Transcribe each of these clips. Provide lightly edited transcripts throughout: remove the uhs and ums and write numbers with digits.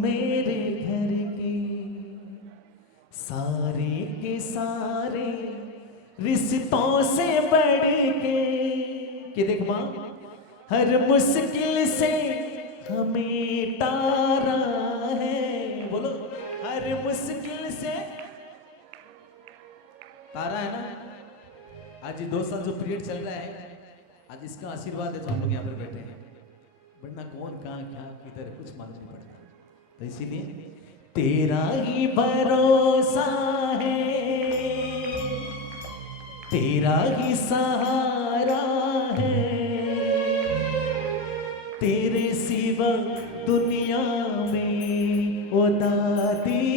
मेरे घर के सारे के सारे रिश्तों से बढ़ के कि देख माँ हर मुश्किल से हमें तारा है। बोलो हर मुश्किल से तारा है ना। आज ये 2 साल जो पीरियड चल रहा है, आज इसका आशीर्वाद है तो हम लोग यहाँ पर बैठे हैं, वरना कौन कहाँ क्या किधर कुछ मालूम नहीं पड़ता। तो इसीलिए तेरा ही भरोसा है, तेरा ही सहारा है, तेरे सिवा दुनिया में ओ दादी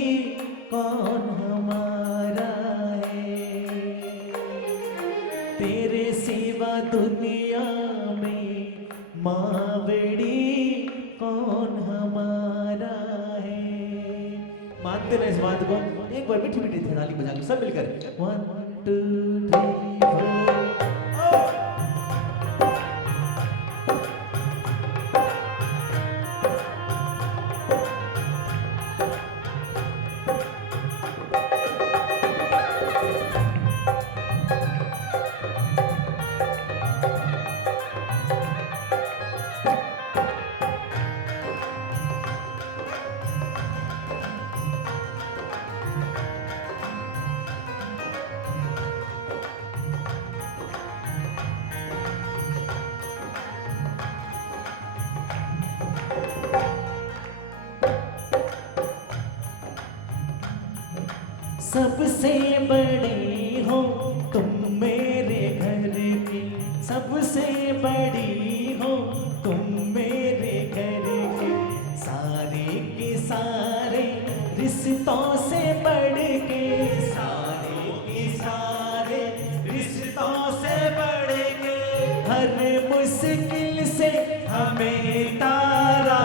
कौन हमारा है। तेरे सिवा दुनिया में मावड़ी कौन हमारा है। मानते ना इस बात को? एक बार मीठी मीठी थाली बजा के सब मिलकर 1 2 3 4। सबसे बड़े हो तुम मेरे घर की, सबसे बड़ी हो तुम मेरे घर के, सारे के सारे रिश्तों से बढ़ के, सारे के सारे रिश्तों से बढ़ के, हर मुश्किल से हमें तारा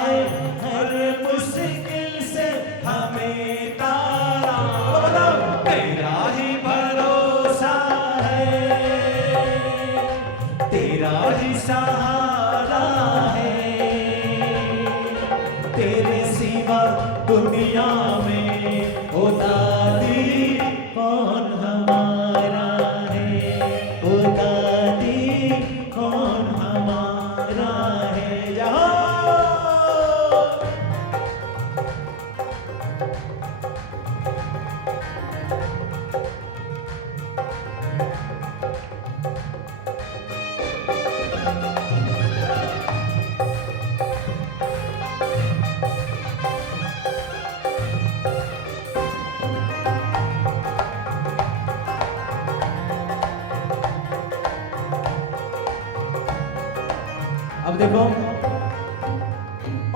है, हर मुश्किल से हमें तारा। तेरा ही भरोसा है, तेरा ही सहारा है, तेरे सिवा दुनिया में ओ दादी कौन हमारा है, ओ दादी कौन हमारा है। जहाँ अब देखो,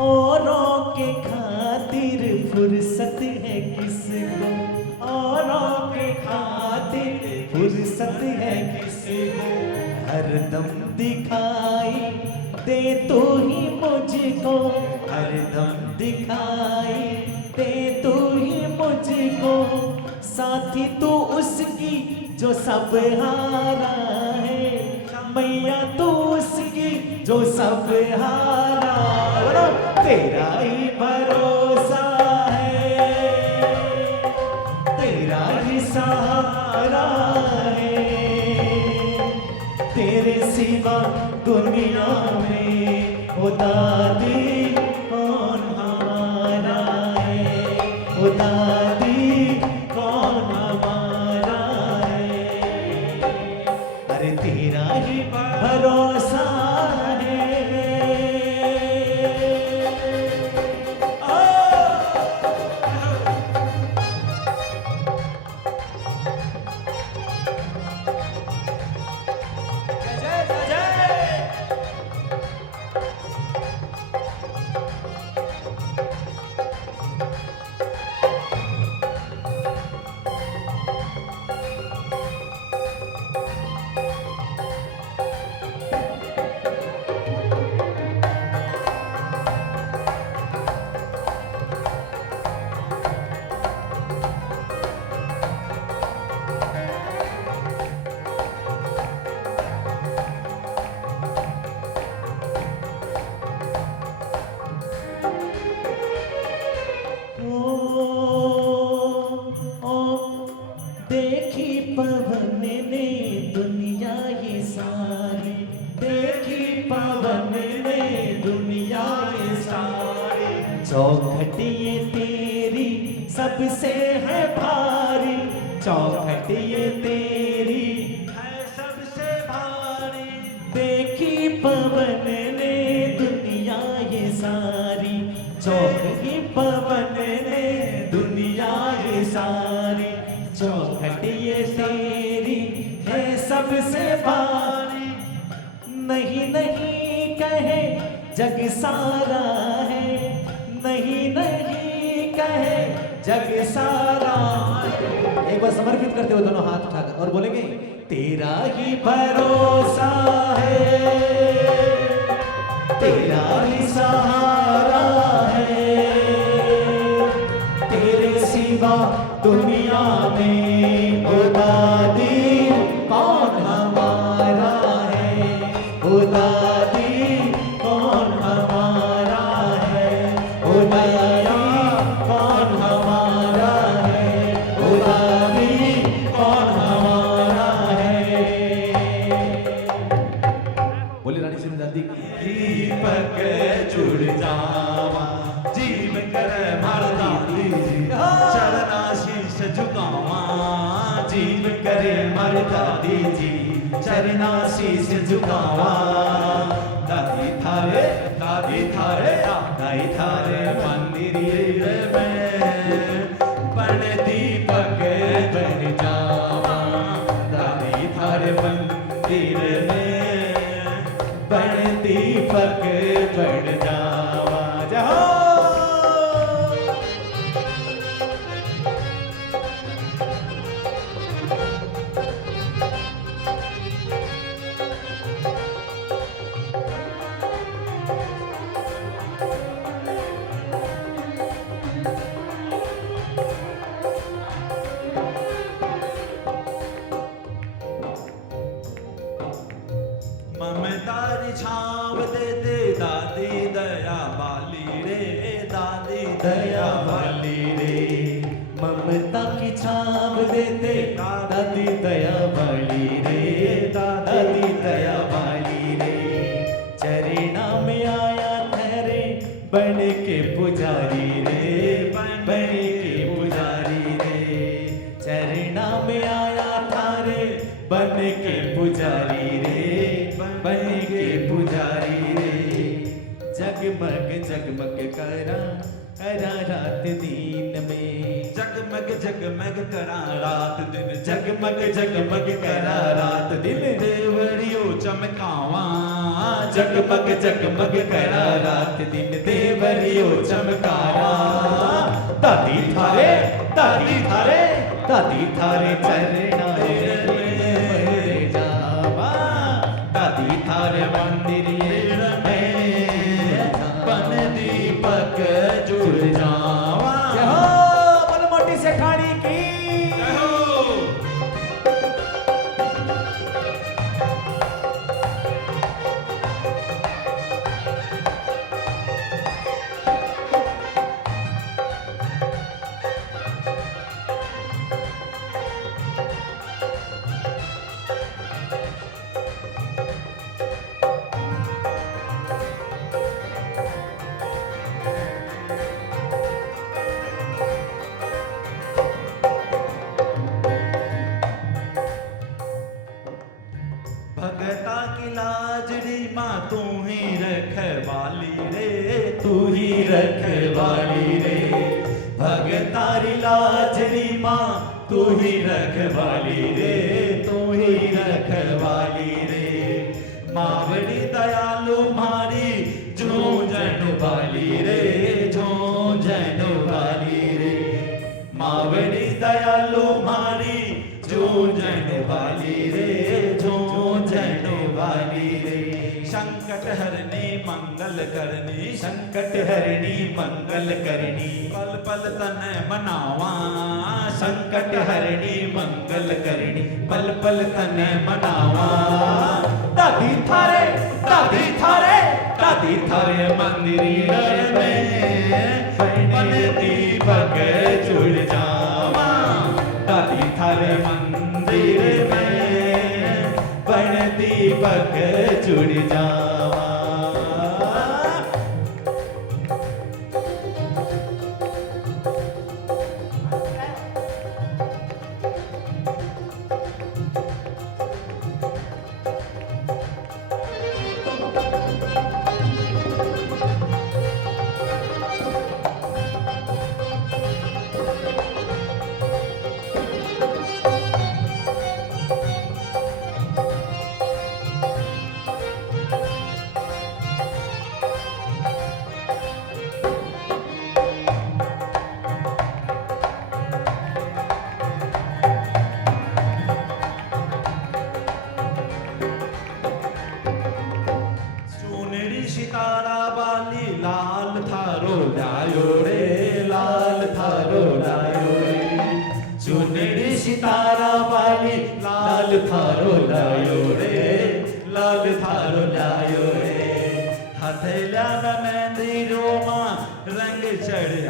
औरों के खातिर फुर्सत है किसको, औरों के खातिर फुर्सत है किसको, हरदम दिखाई दे तू ही मुझको, हरदम दिखाई दे तू ही मुझको, साथी तू उसकी जो सब हारा है, मैया तू उसकी जो सब हारा। तेरा ही भरोसा है, तेरा ही सहारा है, तेरे सिवा दुनिया में ओ दादी कौन हमारा है, ओ दादी कौन हमारा है। अरे तेरा ही भरोसा है। जय जय जय। चौखट ये तेरी सबसे है भारी, चौखट ये तेरी है सबसे भारी। देखी पवन ने दुनिया ये सारी, चौखटी पवन ने दुनिया ये सारी, चौखट ये तेरी है सबसे भारी। नहीं नहीं कहे जग सारा है, नहीं नहीं कहे जग सारा। एक बार समर्पित करते हुए दोनों हाथ उठाकर और बोलेंगे, तेरा ही भरोसा है, तेरा ही सहारा है, तेरे सिवा दुनिया में ओ दादी कौन हमारा है, ओ दादी कौन हमारा है, ओ दादी कौन हमारा है, ओ दादी कौन हमारा है। बोली रानी सिंह दादी की। दीपक जुड़ जावा जीव कर मरदा दीजी, चरना शीश झुकावा जीव करे मरदा दीजी, चरना शीश झुकावा। दादी थारे दादी थारे दादी थारे मंदिर में बन दीपक बन जावा, दादी थारे मंदिर में बन दीपक बन जावा। जाओ ममतारी छाव दे दे दादी दया वाली रे, दादी दया वाली रे। ममता की छाप देते दादी दया वाली रे, दादी दया वाली रे। चरणा में आया ठहरे बन के पुजारी रे, बन के पुजारी रे। चरणा में आया थारे बन के पुजारी रे, बन के पुजारी रे। जगमग जगमग करा करा रात दिन में, जगमग जगमग करा रात दिन, जगमग जगमग करा रात दिन। देवरियो चमकावा जगमग जगमग करा रात दिन, देवरियो चमकारा। दादी थारे दादी थारे दादी थारे चरणा में जावा, दादी थारे मंदिर में बन दीपक जुड़ जावा। मोटी सेठानी की। भगता की लाजरी माँ तू ही रखवाली रे, तू ही रखवाली रे। भगतारी लाजरी माँ तू ही रखवाली रे, तू ही रखवाली रे। मावड़ी दयालु मारी झूझन वाली रे, झूझन वाली रे। मावड़ी दयालु मारी झूझन वाली रे, झूझन वाली रे। संकट हरनी मंगल करनी, संकट हरणी मंगल करनी। पल पल तन मनावा संकट हरणी मंगल करनी, पल पल तन मनावा। दादी थारे दादी थारे दादी थारे मंदिर में बन दीपक जुड़ जावा, दादी थारे मंदिर में बन दीपक जुड़ जावा।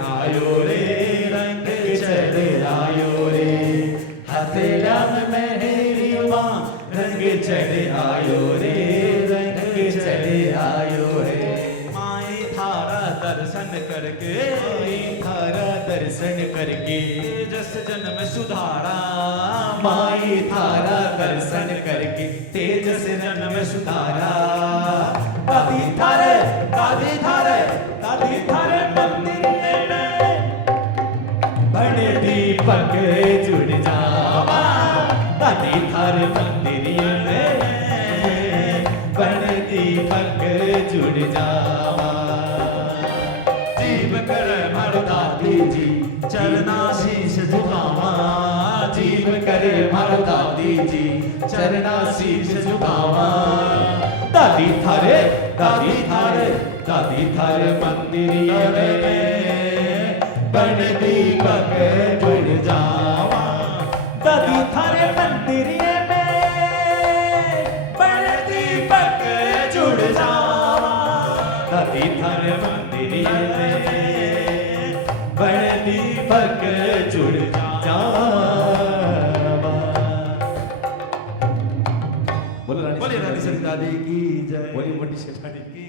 आयो रे रंग चढ़ आयो रे हथेला में मेहरी माँ रंग चढ़ आयो रे रंग चढ़ आयो रे माई थारा दर्शन करके थारा दर्शन करके जस जन्म सुधारा माई थारा दर्शन करके तेजस जन्म सुधारा। दादी थारे दादी थारे दादी थारे मंदिर में बड़े दीपक जुड़ जावा दादी थारे मंदिर में बड़े दीपक जुड़ जावा। जीव कर मर दादी जी चरना शीश झुकावा जीव करे मर दादी जी चरना शीश झुकावा। दादी थारे मंदिरिया में बड़ दीपक जुड़ जावा। दादी थारे मंदिरिया में बड़ दीपक जुड़ जावा। दादी थारे मंदिरिया में बड़ दीपक जुड़ जावा। बोले रानी सरिता दी की जय बोली मोटी सेठानी की।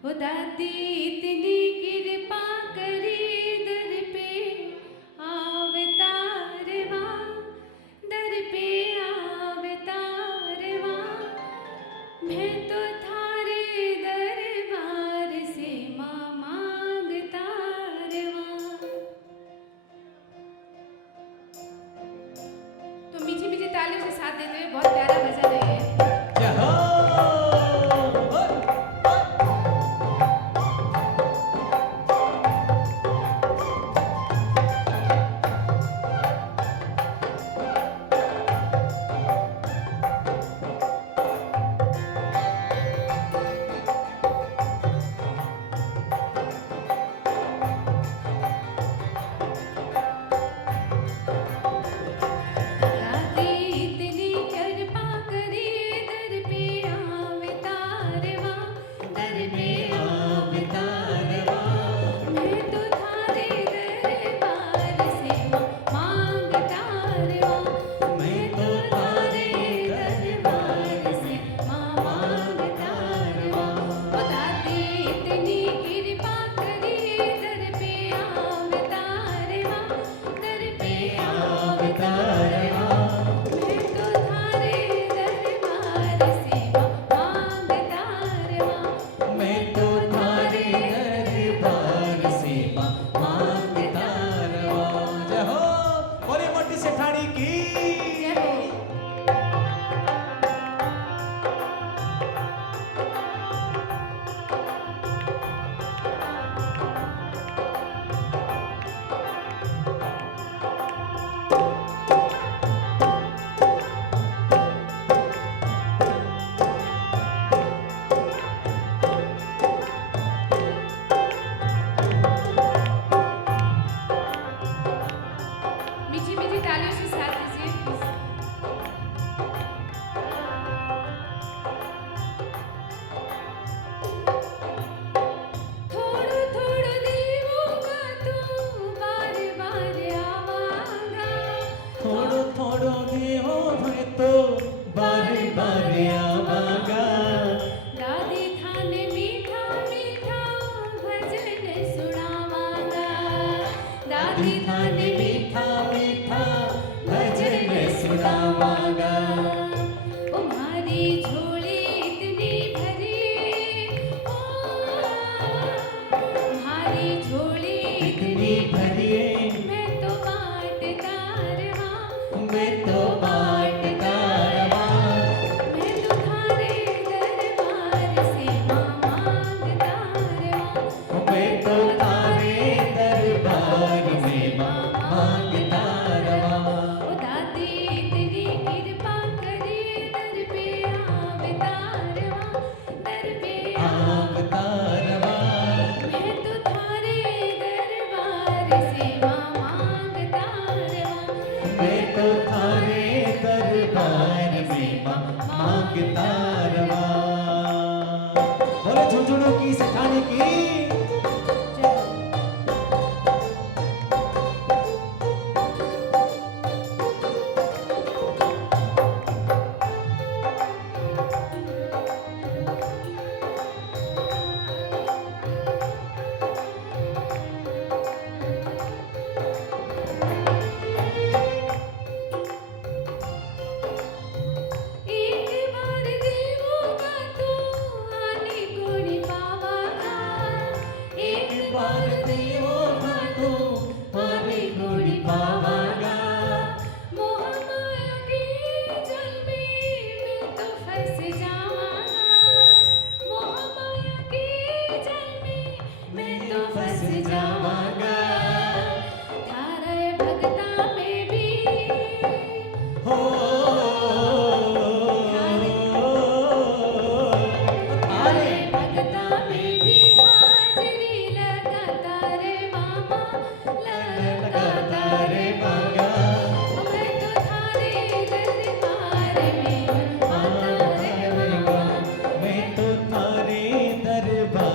ओ दादी इतनी कृपा करी दर पे अवतार माँ दर पे अवतार माँ मैं तो थारे दरबार से माँ मांगता रवां। तो मीठी मीठी तालियों से साथ देते हुए बहुत प्यारा भजन है ये। जय हो। दादी इतनी कृपा करी दर पे अवतार माँ दर पे अवतार माँ मैं तो थारे दरबार से माँ मांगता रवां। मैं तो थारे दरबार से माँ मांगता रवां। ओ दादी इतनी कृपा करी दर पे अवतार माँ दर पे अवतार माँ मैं तो थारे दरबार से माँ मांगता रवां। मैं तो थारे दरबार से माँ मांगता रवां। जय हो। बोली मोटी सेठानी की। जय हो।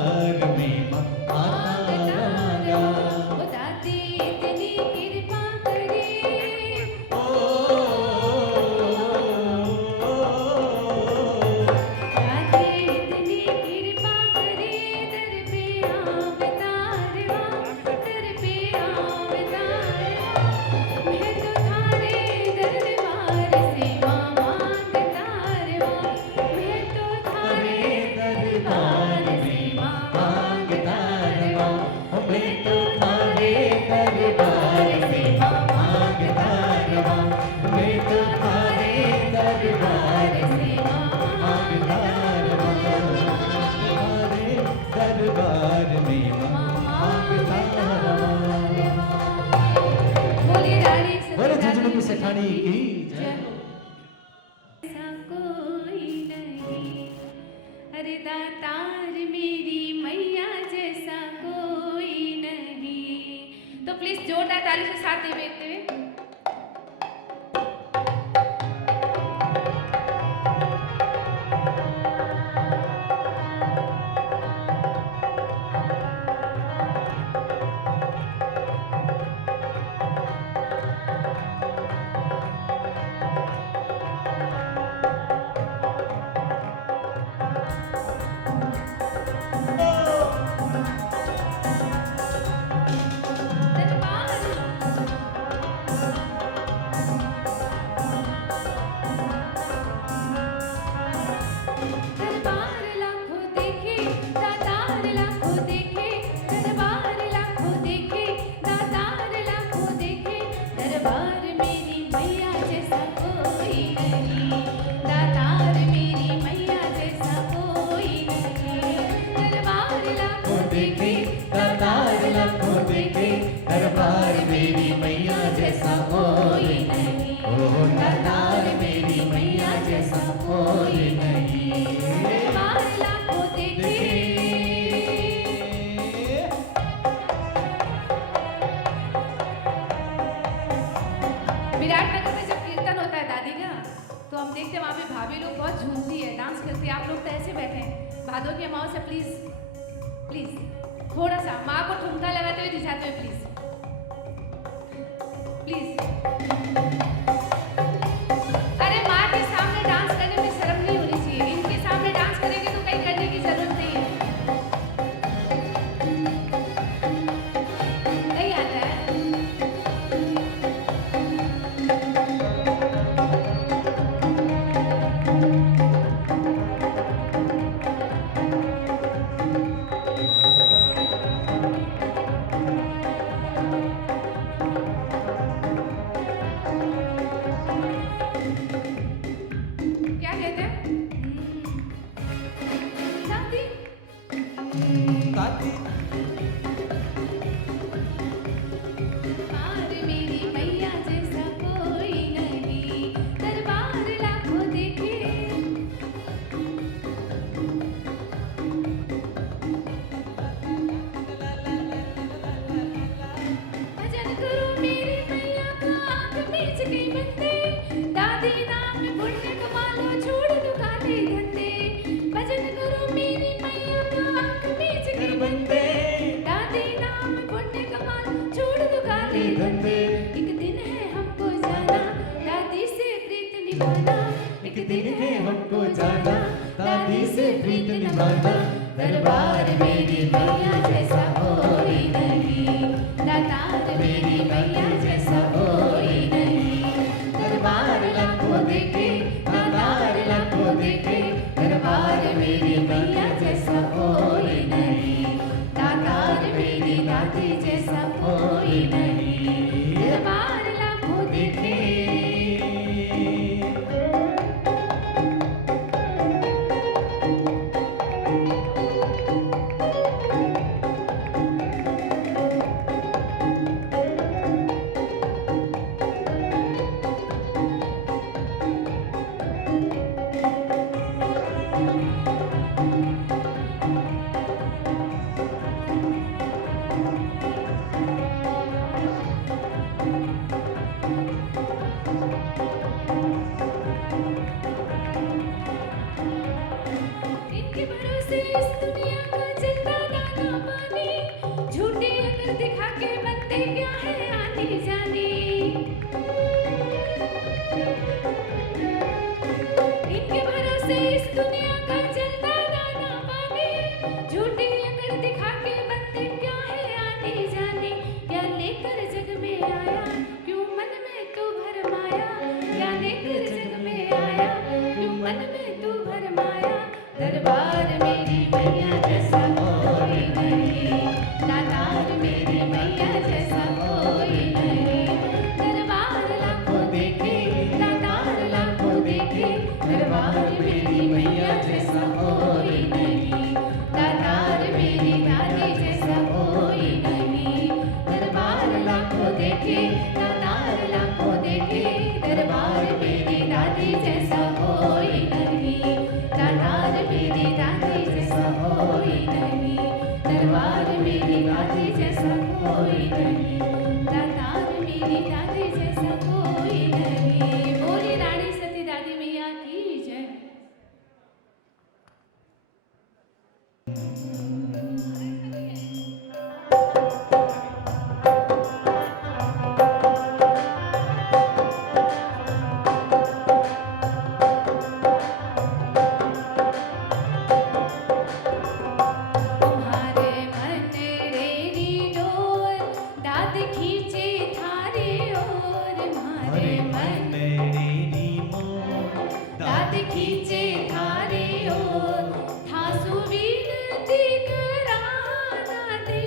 दरबार में माता रांगा। वो दादी इतनी कृपा करे, ओ दादी इतनी कृपा करे, दर पे अवतारवा, दर पे अवतारवा। मैं तो थारे दरबार से मांगता रवा, मैं तो थारे दरबार से मांगता रवा, मैं तो थारे दरबार से मांगता रवा, मैं तो थारे दरबार से मांगता रवा, थारे दरबार में मांगता रवा। बोलिए रानी बोले झुंझुनू सेठानी की जय। ऐसा कोई नहीं, अरे दातार मेरी मैया जैसा कोई नहीं। तो प्लीज जोरदार ताली से साथ देते हुए दरबार लाखों देखे, दातार लाखों देखे, दरबार लाखों देखे, दातार लाखों देखे। दरबार मेरी मैया जैसा कोई नहीं, दातार मेरी मैया जैसा कोई नहीं। दरबार लाखों देखे, दातार लाखों देखे, दरबार मेरी मैया जैसा कोई नहीं। ओ दातार मेरी मैया जैसा कोई नहीं। दरबार लाखों देखे। विराटनगर में जब कीर्तन होता है दादी का, तो हम देखते हैं वहाँ पे भाभी लोग बहुत झूमती है, डांस करती है। आप लोग तो ऐसे बैठे हैं। भादों की माओ से प्लीज प्लीज थोड़ा सा माँ को ठुमका लगाते हुए दिखाते हुए प्लीज प्लीज। अरे माँ के सामने डांस करने में शर्म नहीं होनी चाहिए। इनके सामने डांस करेंगे तो कहीं करने की जरूरत नहीं है। नहीं आता है। क्या कहते हैं? दादी दादी दरबार मेरी मैया जैसा कोई नहीं, दरबार लाखों देखे। भजन करो मेरी मैया का, आंख मीच के बंदे, दादी नाम पुण्य कमा लो, छोड़ दो काले धंधे। भजन करो मेरी मैया का, आंख मीच के बंदे, दादी नाम पुण्य कमा लो, छोड़ दो काले धंधे। एक दिन है हमको जाना, दादी से प्रीत निभाना। एक दिन है हमको जाना, दादी से प्रीत निभाना। दरबार मेरी मैया जैसा कोई नहीं, दातार मेरी मैया जैसा कोई नहीं। दरबार लाखों देखे, दातार लाखों देखे, दरबार मेरी मैया जैसा कोई नहीं। दातार मेरी दादी जैसा कोई नहीं। दरबार लाखों देखे। देखे दरबार मेरी दादी जैसा कोई नहीं, दातार मेरी दादी जैसा कोई नहीं। बोली रानी सती दादी मैया की जय। तुम्हारे मन रेरी डोर दाद खींचे थारे ओर, हमारे मन मेरी मोर दाद खींचे थारे ओर, थासु विनती करा दादी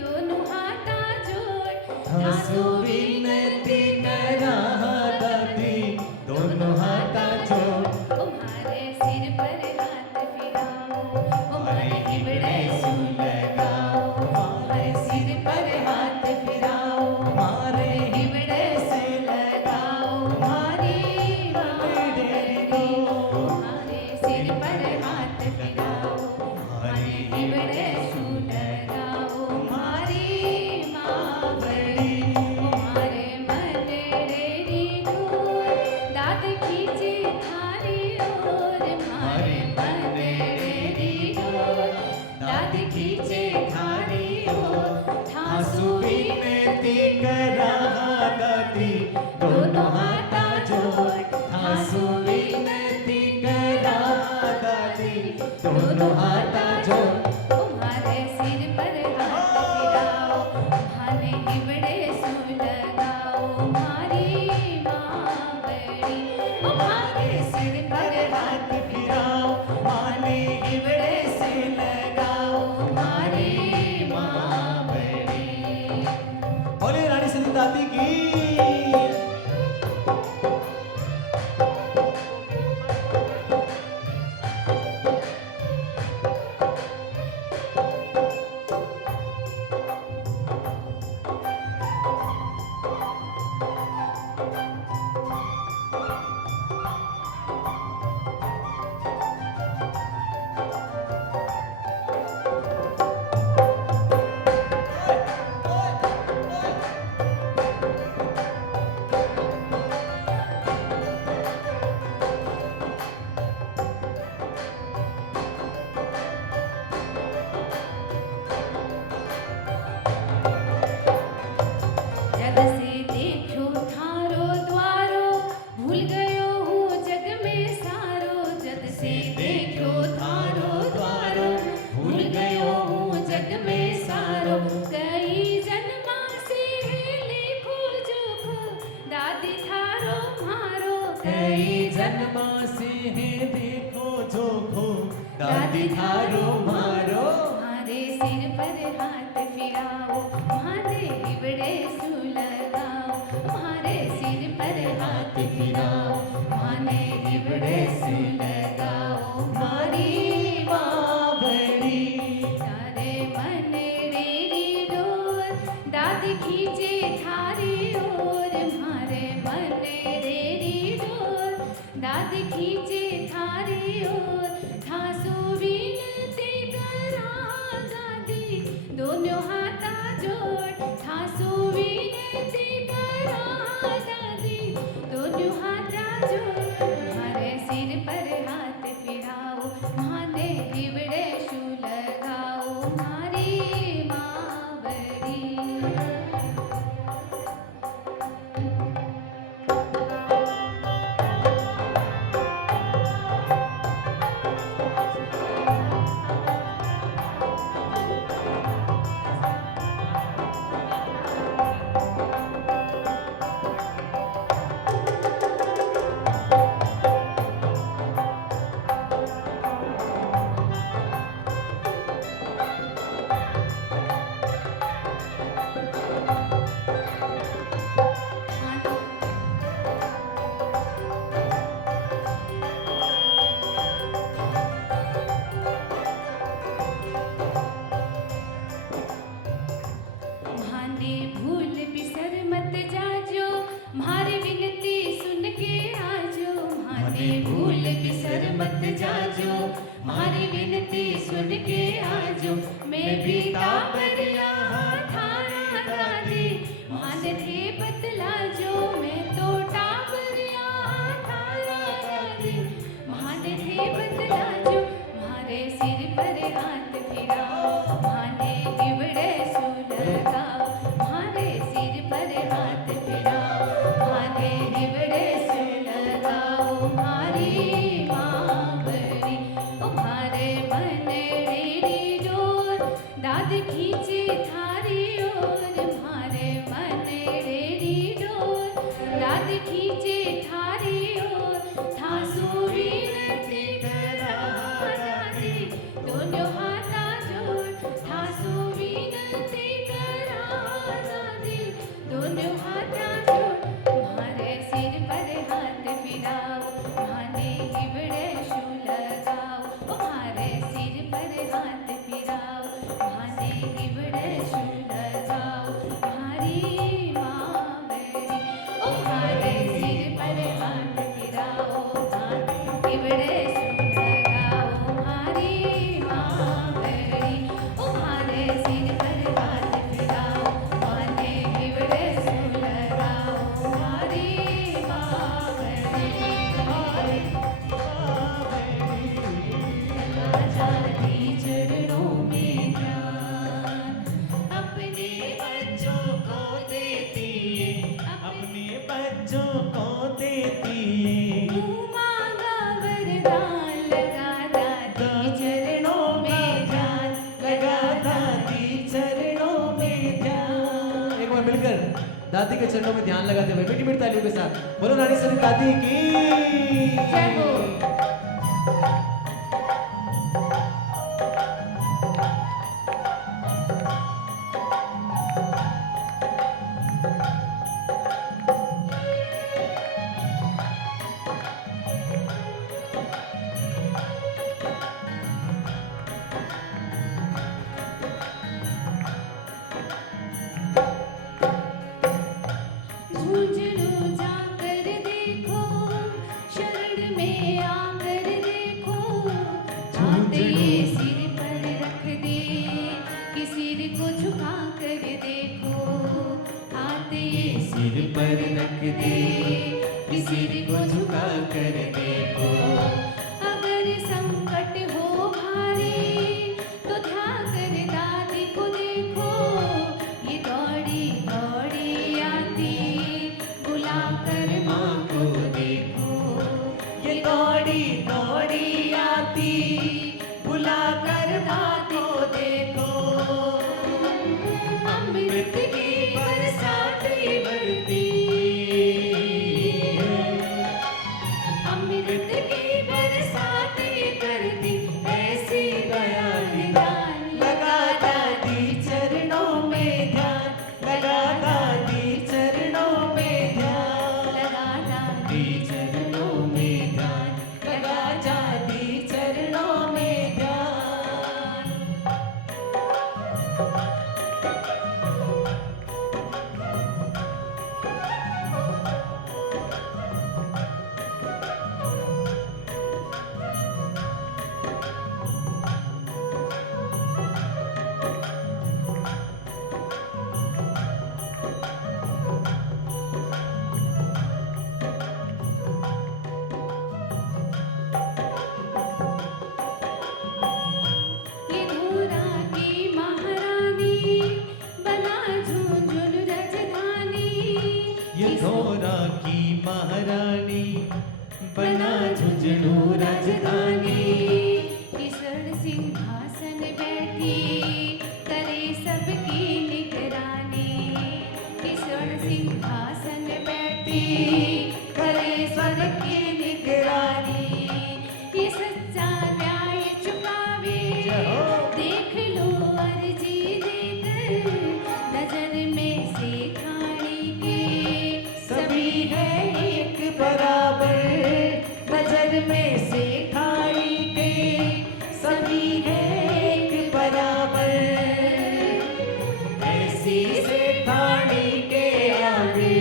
दोनों हाथा जोड़, थासु विनती करा दादी दोनों हाथा जोड़। तुम्हारे सिर पर हाथ फिराओ, तुम्हारे हिबड़े सू लगाओ, तुम्हारे सिर पर हाथ फिराओ, तुम्हारे हिबड़े से लगाओ, तुम्हारी माँ बड़ी, तुम्हारे सिर पर हाथ फिराओ, तुम्हारे हिबड़े सू लगाओ, तुम्हारी माँ बड़ी, तुम्हारे मन रेरी डोर दाद खींचे थारी ओर, हमारे मन रेरी डोर दाद खींचे थारी ओर, थासु विनती करा दादी दोनों हाथा जोड़। थासु विनती करा दादी दोनों हाथा जोड़। तुम्हारे सिर पर हाथ फिराओ, तुम्हारे हिबड़े सू लगाओ, तुम्हारी माँ बड़ी, तुम्हारे सिर पर हाथ फिराओ, तुम्हारे हिबड़े से लगाओ, तुम्हारी माँ बड़ी। बोले रानी सती दादी की। जब से देखो थारो द्वारो, भूल गयो हूँ जग में सारो, जब से देखो थारो द्वारो, भूल गयो हूँ जग में सारो, कई जन्मा से है लेखो जोखो, दादी थारो मारो, कई जन्मा से है देखो जोखो दादी थारो मारो। तुम्हारे सिर पर हाथ फिराओ, तुम्हारे हिबड़े सू लगाओ, तुम्हारे सिर पर हाथ फिराओ, तुम्हारे हिबड़े सू लगाओ, तुम्हारी माँ बड़ी। सारे मन रेरी डोर दाद खींचे थारी ओर, हमारे मन रेरी डोर दाद खींचे थारी ओर, थासु विनती करा दादी दोनों हाथा जोड़, थासु विनती करा दादी दोनों हाथा जोड़, तुम्हारे सिर पर हाथ फिराओ, तुम्हारे हिबड़े सू लगाओ, तुम्हारी माँ बड़ी। मेरी टापरिया थारा दादी मान थे बतला जो मैं तो टापरिया थारा दादी मान थे बतला जो मारे सिर पर हाथ फिराओ माने गिवड़े सुलगाओ मारे सिर पर हाथ फिराओ माने गिवड़े सुलगाओ मारी माँ बड़ी ओ मारे मन रेडी डोर दाद खींचे थारी ओर मारे मन रेडी डोर दाद खींचे थारी ओर थासु विनती करा दादी दोनों हाथा जोड़ थासु विनती करा दादी दोनों हाथा जोड़ मारे सिर पर हाथ फिराओ माने गिवड़े शू लगाओ ओ मारे सिर पर हाथ फिराओ माने गिवड़े शू लगाओ मारी माँ बड़ी ओ मारे सिर पर हाथ फिराओ माने गिवड़े शू लगाओ मारी माँ बड़ी ओ मारे सिर पर हाथ फिराओ माने गिवड़े शू लगाओ मारी माँ बड़ी लगा जाती चरणों में ध्यान अपने बच्चों को देती अपने बच्चों को देती है मुँह मांगा वरदान लगा दादी चरणों में ध्यान लगा दादी चरणों में ध्यान। एक बार मिलकर दादी के चरणों में ध्यान लगाते हुए मीठी मीठी तालियों के साथ बोलो रानी सर दादी की जय हो। झुंझुनू जाकर देखो शरण में आकर देखो हाथ ये सिर पर रख दे कि सिर को झुका कर देखो हाथ ये सिर पर रख दे कि सिर को झुका कर देखो अगर संकट हो भारी तो ध्यान कर दादी को देखो ये दौड़ी दौड़ी आती बुला कर माँ को देखो ये दौड़ी दौड़ी आती बुला कर माँ को देखो अमृत की बरसात ये बरती अमृत की बरसात ये करती ऐसी दया निदान लगा दादी चरणों में ध्यान लगा दादी चरणों में ध्यान लगा दादी दादी चरणों में ध्यान लगा दादी चरणों में ध्यान। ये धूरा की महारानी बना झुंझुन राजधानी ये धोरा की महारानी बना झुंझुनू राजधानी किशोर सिंहासन बैठी करे सबकी निगरानी किशोर सिंहासन बैठी करे सबकी निगरानी ये सच्चा न्याय चुकावे देख लो अर्जी देकर नजर में से खाने के सभी है एक बराबर नजर में से खाई के सभी है एक बराबर ऐसी से खाने के आगे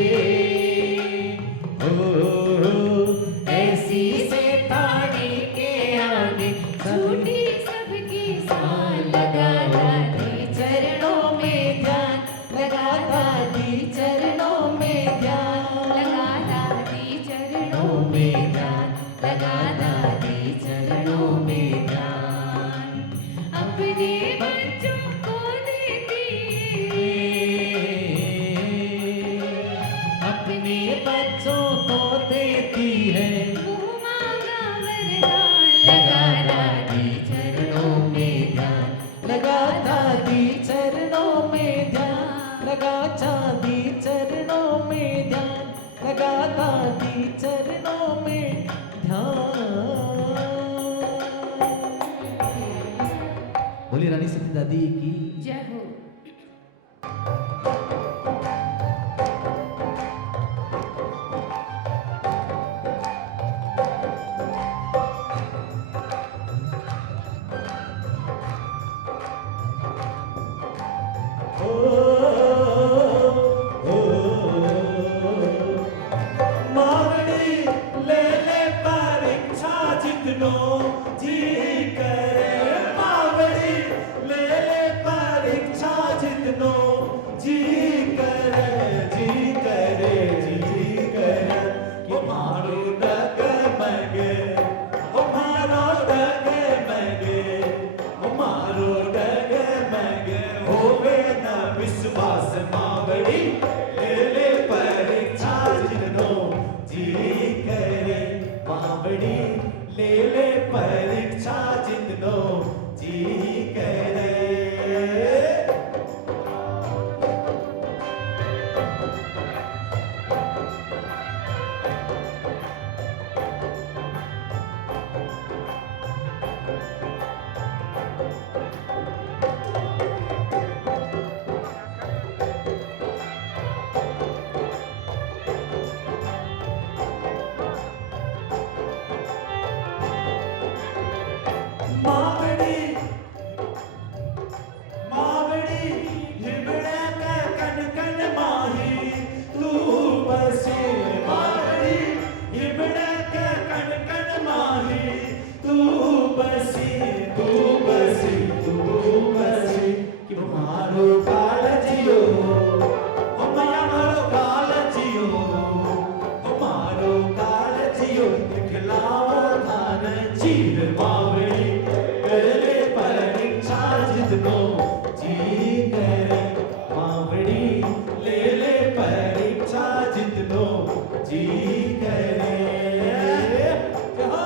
विश्वास मावड़ी ले ले परीक्षा जितनो जी करे मावड़ी ले ले परीक्षा जितनो जी करे मावड़ी मावड़ी हिबड़ा का कन कन माही तू बसे मावड़ी हिबड़ा का कन कन माही तू बसी तू बसी तू बसी कि मारो कालजियो ओ मैया मारो कालजियो ओ मारो कालजियो दिखलाओ धान चीर मावड़ी कर ले परीक्षा जितनो जी करे मावड़ी ले ले परीक्षा जितनो जी करे हो।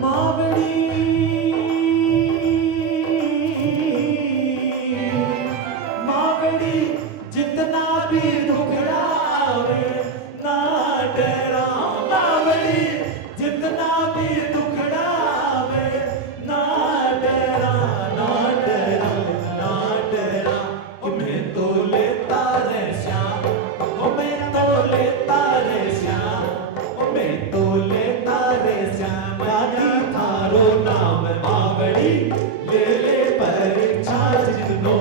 मावड़ी मावड़ी जितना भी दुखड़ावे ना डरा मावड़ी जितना भी दुखड़ावे ना डरा ना डरा ना डरा ओ मैं तो लेता रे श्याम ओ मैं तो लेता रे श्याम ओ मैं तो लेता रे श्याम रानी थारो नाम मावड़ी ले ले परीक्षा जितनो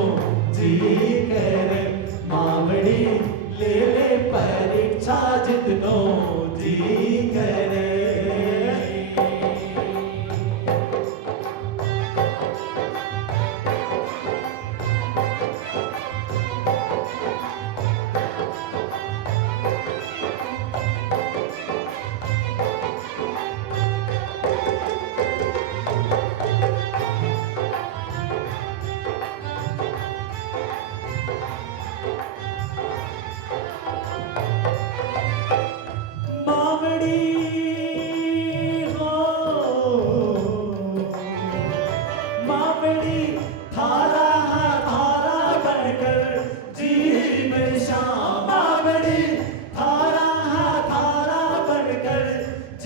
जी करे मावड़ी ले ले परीक्षा जितनो जी करे मावड़ी हो मावड़ी थारा थारा बनकर जीव श्याम मावड़ी थारा थारा बनकर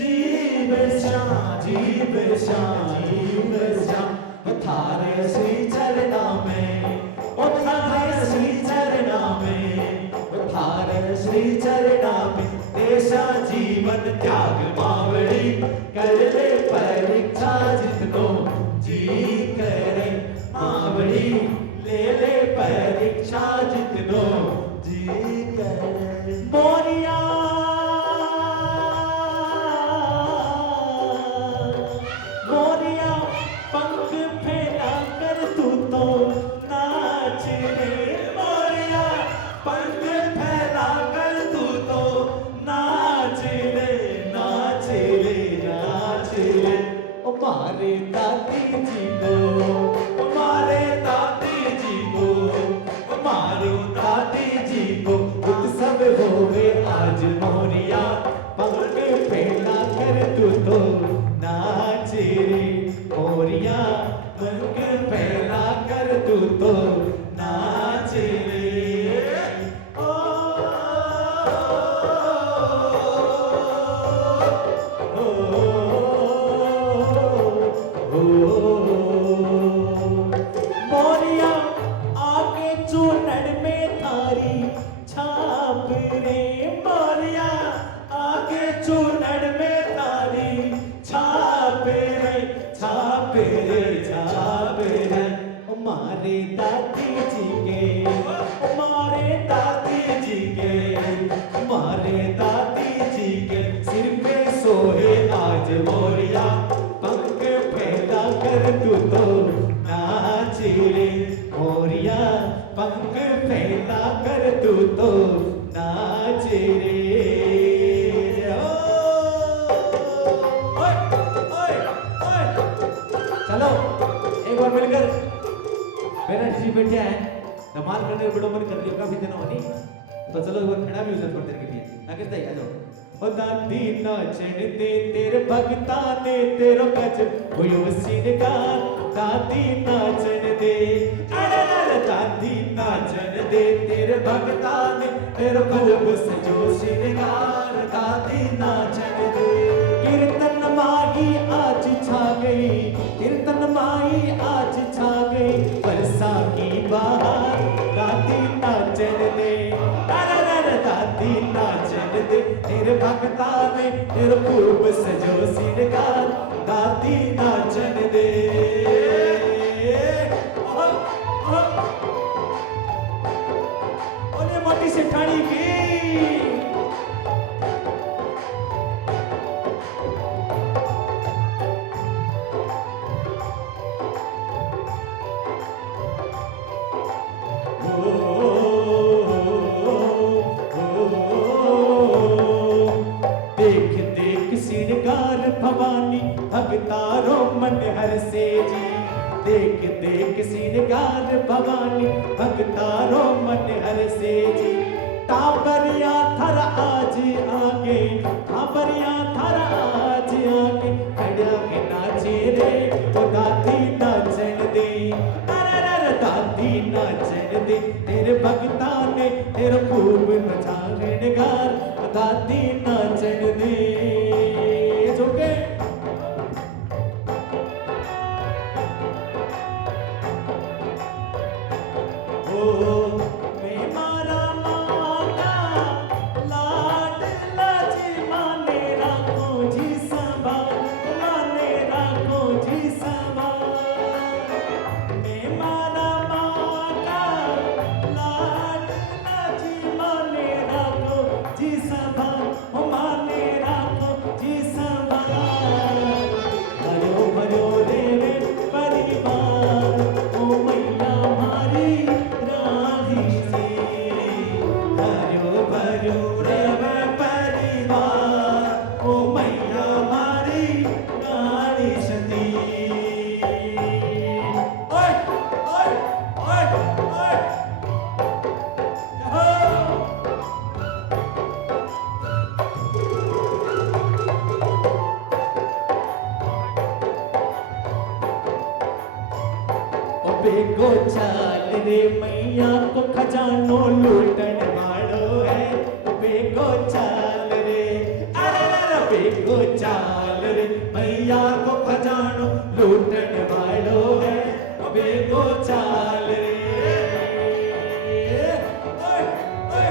जीव श्याम जीव श्याम जीव श्याम थारे श्री चरना में ओ थारे श्री चरना में ओ थारे श्री चरना में ऐसा जीवन त्याग मावड़ी कर ले परीक्षा जितनो जी करे मावड़ी ले ले परीक्षा जितनो जी करे मोरिया मोरिया पंख फैला कर तू तो नाच रे मोरिया पंख फैला कर तू तो कमाल करने का विडंबन कर लियो काफी दिन होनी तो चलो एक बार खड़ा भी उधर तेरे के लिए ना कहता आ जाओ ओ दादी नाचन दे तेरे भगता ने तेरो कच हुयो सिंगार दादी नाचन दे अरे दादी नाचन दे तेरे भगता ने तेरो खूब सजो सिंगार दादी नाचन दे कीर्तन माई आज छा गई कीर्तन माई आज छा गई बरसा की बहार दादी नाचन दे अरे दादी नाचन दे तेरे भगता ने तेरे खूब सजो सिंगार दादी नाचन दे ओले मोटी सेठानी की देख देख सिरगार भवानी भगतारो मन हर से जी देख देख सिरगार भवानी भगतारो मन हर से जी टाबरिया थर आज आगे टाबरिया थर आज आगे खड़ा के नाचे रे तो दादी नाचन दे अरे दादी नाचन दे तेरे भगता ने तेरे खूब नचाने गार दादी नाचन दे झुके ओ मैं मारा माला लाड लाजी माने राखो जी संभाल माने राखो जी संभाल मैं मारा माला लाड लाजी माने राखो जी संभाल ओ माने राखो जी संभाल भरो भरो देवे परिवार ओ मैया मारी राधी से भरो भरो देवे परिवार ओ मैया मारी रानी सती ओए ओए ओए ओए हो बेगो चाल रे मैया को खजानो लूटन वालो है बेगो चाल रे अरे बेगो चाल रे मैया को खजानो लूटन वालो है बेगो चाल रे ओए ओए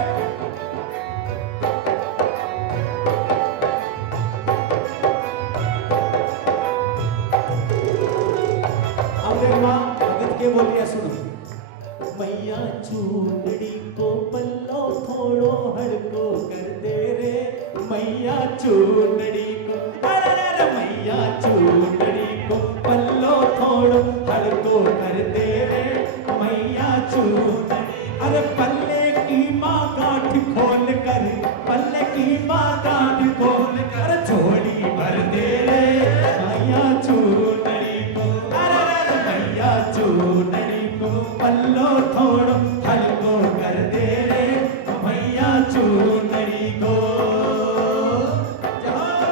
अब देख माँ भगत के बोलिया सुनो मैया चूंदड़ी को पल्लो थोड़ो हड़को कर दे रे मैया चूंदड़ी को अरे मैया चूंदड़ी को पल्लो थोड़ो हड़को कर दे रे मैया चूंदड़ी अरे पल्ले की माँ गांठ खोल कर पल्ले की माँ गांठ खोल कर झोली भर दे रे मैया चूंदड़ी को अरे मैया चूंदड़ी को पल्लो थोड़ो हल्को कर दे रे मैया चूंदड़ी को जहाँ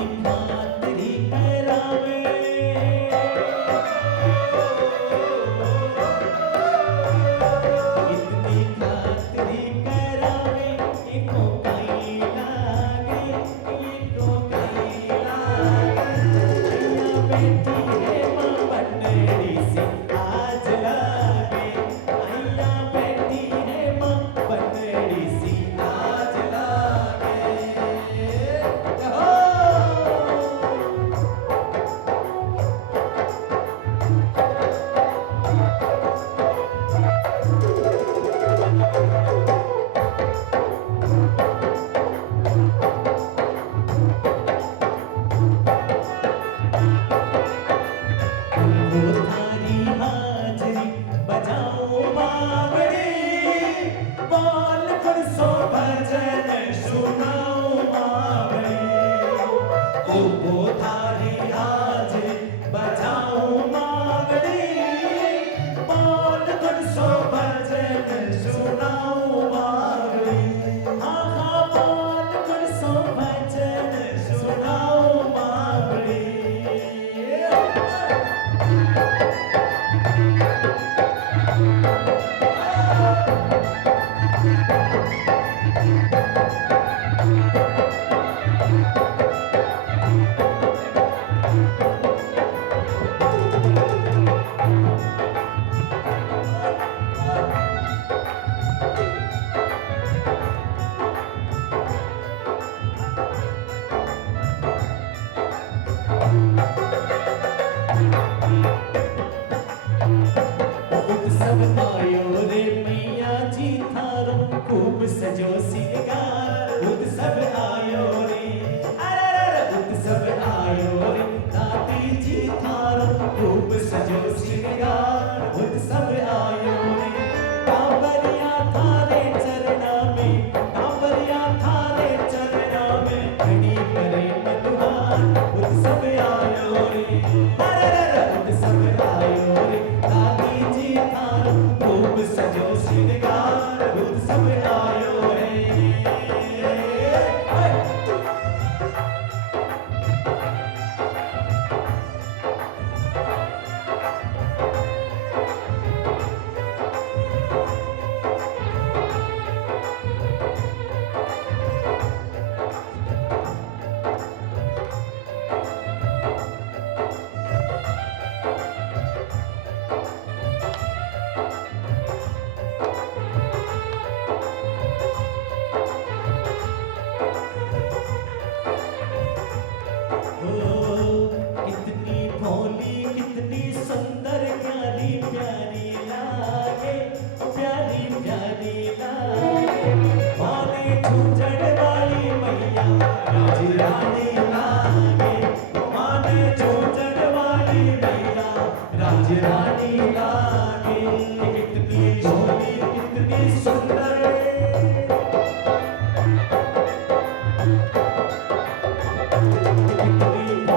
खातिरी करावे कितनी खातिरी करावे इनको कहीं लागे इनको कहीं लागे मैया बैठी है माँ बनड़ी सी आज लागे मैया बैठी है माँ बनड़ी सी आज लागे हो वो थारी हाजरी बजाओ बावड़ी बोल परसों भजन सुनाओ बावड़ी वो थारी हाजरी बजाओ बावड़ी बोल परसों भजन सुनाओ बावड़ी हाँ हाँ बोल परसों भजन सुनाओ बावड़ी उत्सव आयो रे मैया जी थारो खूब सजो सिंगार उत्सव आयो रे अरे उत्सव आयो रे दादी जी थारो खूब सजो सिंगार उत्सव आयो रे कांवरिया थारे चरना में कांवरिया थारे चरना में घड़ी करे मधुहार उत्सव आयो रे अरे उत्सव आयो रे दादी जी थारो खूब सजो सिंगार उत्सव आयो रे कितनी भोली कितनी सुंदर प्यारी प्यारी लागे प्यारी प्यारी लागे माने झूझड़ वाली मैया राज रानी लागे माने झूझड़ वाली मैया राज रानी लागे कितनी भोली कितनी सुंदर कितनी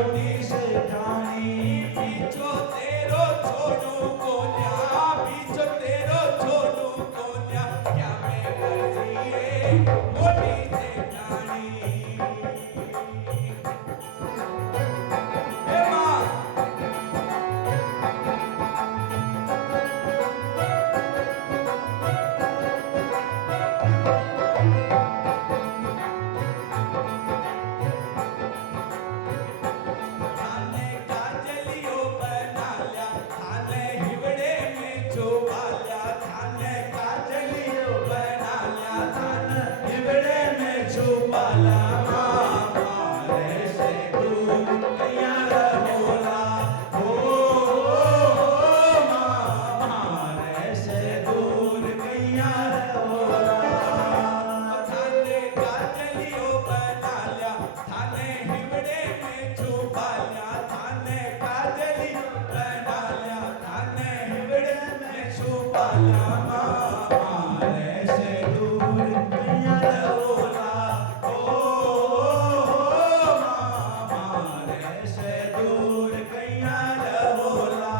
मोटी शैतानी पीछो तेरो छोड़ू कोन्या पीछो तेरो छोड़ू कोन्या क्या मैं मर्जी मोटी शैतानी हे मां थाने काजलियो बना लिया थाने हिवड़े में छुपा लिया थाने काजलियो बना लिया थाने हिवड़े में छुपा लिया मारे से दूर कैया रहोला हो मारे से दूर कैया रहोला थाने काजलियो बना लिया थाने हिवड़े में छुपा लिया थाने काजलियो बना लिया थाने हिवड़े में छुपा लिया मारे से दूर कैया रहोला ओ मारे से दूर कैया रहोला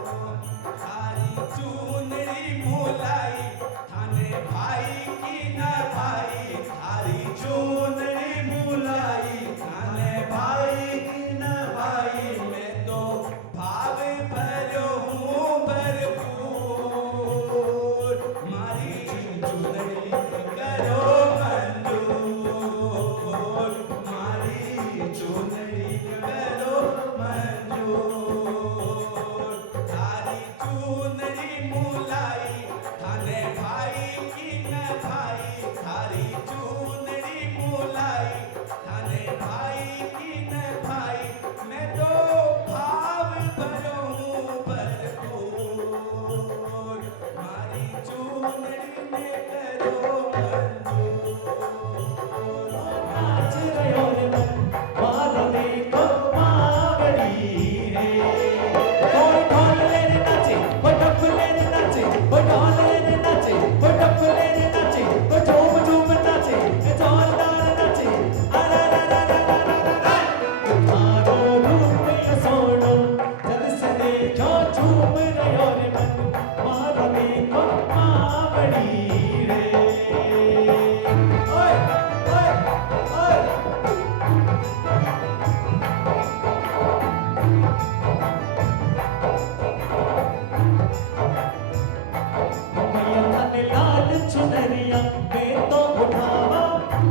थारी चुनरी मोलाई थाने भाई की न भाई थारी चुनरी मोलाई थाने भाई की न भाई मैं तो भाव भरो हूँ भरपूर मारी चुनरी करो मंजूर मारी चुनरी करो मंजूर थारी चुनरी मुलाई थाने भाई की न भाई थारी चुनरी मुलाई थाने भाई की न भाई मैं तो भाव भरो हूँ भरपूर मारी चुनरी में करो मंजूर नाच रहो रे मन मारो देखो मावड़ी रे कोई ढोल ले रे नाचे कोई डप ले रे नाचे कोई ढोल ले रे नाचे कोई डप ले रे नाचे कोई झूम झूम नाचे कोई जोरदार नाचे अरे रे रे रे रे मारो रूप ये सोनो जल से देखो झूम रहो रे मन मारो देखो मावड़ी रे ओए ओए ओए मैया थाने लाल चुनरिया मैं तो उठावा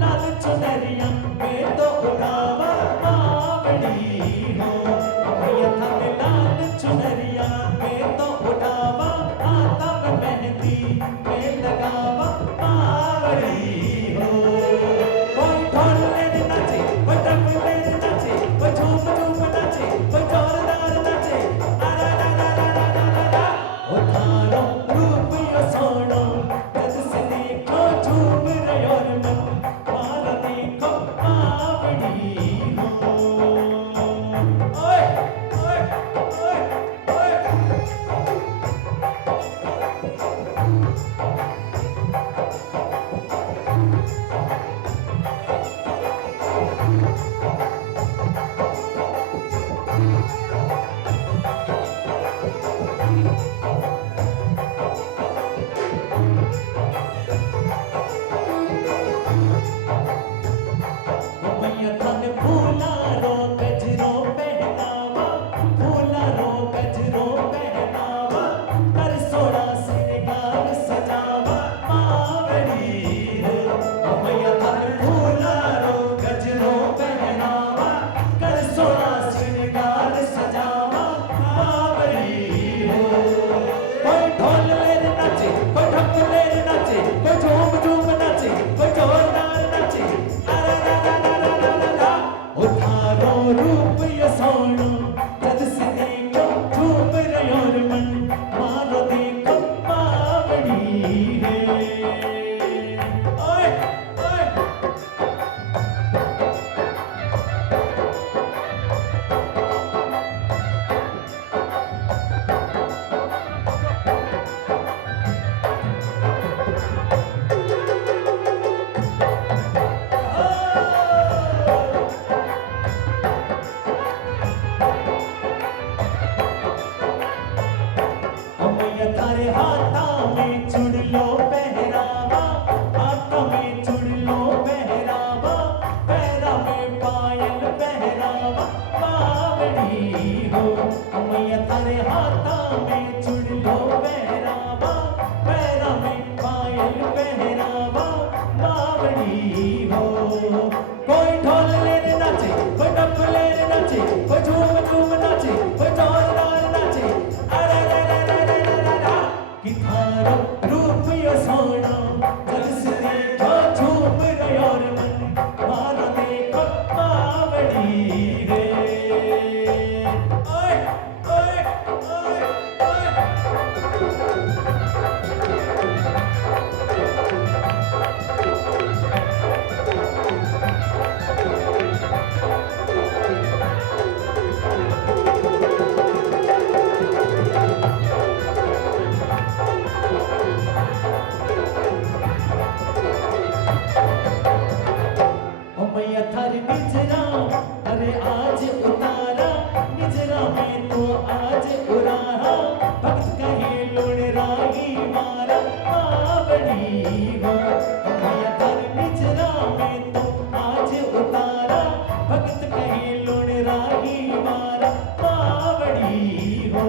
लाल चुनरिया मैं तो उठावा मावड़ी हो मैया थाने लाल चुनरिया मैं तो उठावा आता मैं मेहंदी मैं लगावा मावड़ी हो कोई ढोल ले रे नाचे कोई डप ले रे नाचे कोई झूम झूम नाचे कोई जोरदार नाचे अरे रे रे रे रे रे रे ओ थारो रूप यो सोनो जद से देखो झूम रहो रे मन मारा देखो मावड़ी हो ओए थारे हाथा में चुड़ लो पहरावा, हाथों में चुड़ लो पहरावा, पैरा में पायल पहरावा, बावड़ी हो मैया थारे हाथा में चुड़ लो पहरावा, पैरा में पायल पहरावा, बावड़ी हो। कोई ढोल लेने नाचे, कोई डप लेने नाचे, कोई झूम झूम नाचे, कोई जोरदार नाचे, अरे रे रे रे रे रे रे रा। कि थारो रूप यो सोना जल से देखो झूम रहे और मन मारा देखो बावड़ी रे। ओए ओए ओए ओए ओ मैया थारी निजरा, अरे आज उतारा निजरा में तो आज उराहा, भक्त कहे लोड़ राही मारा बावड़ी हो। ओ मैया थारी निजरा में तो आज उतारा, भक्त कहे लोड़ राही मारा बावड़ी हो।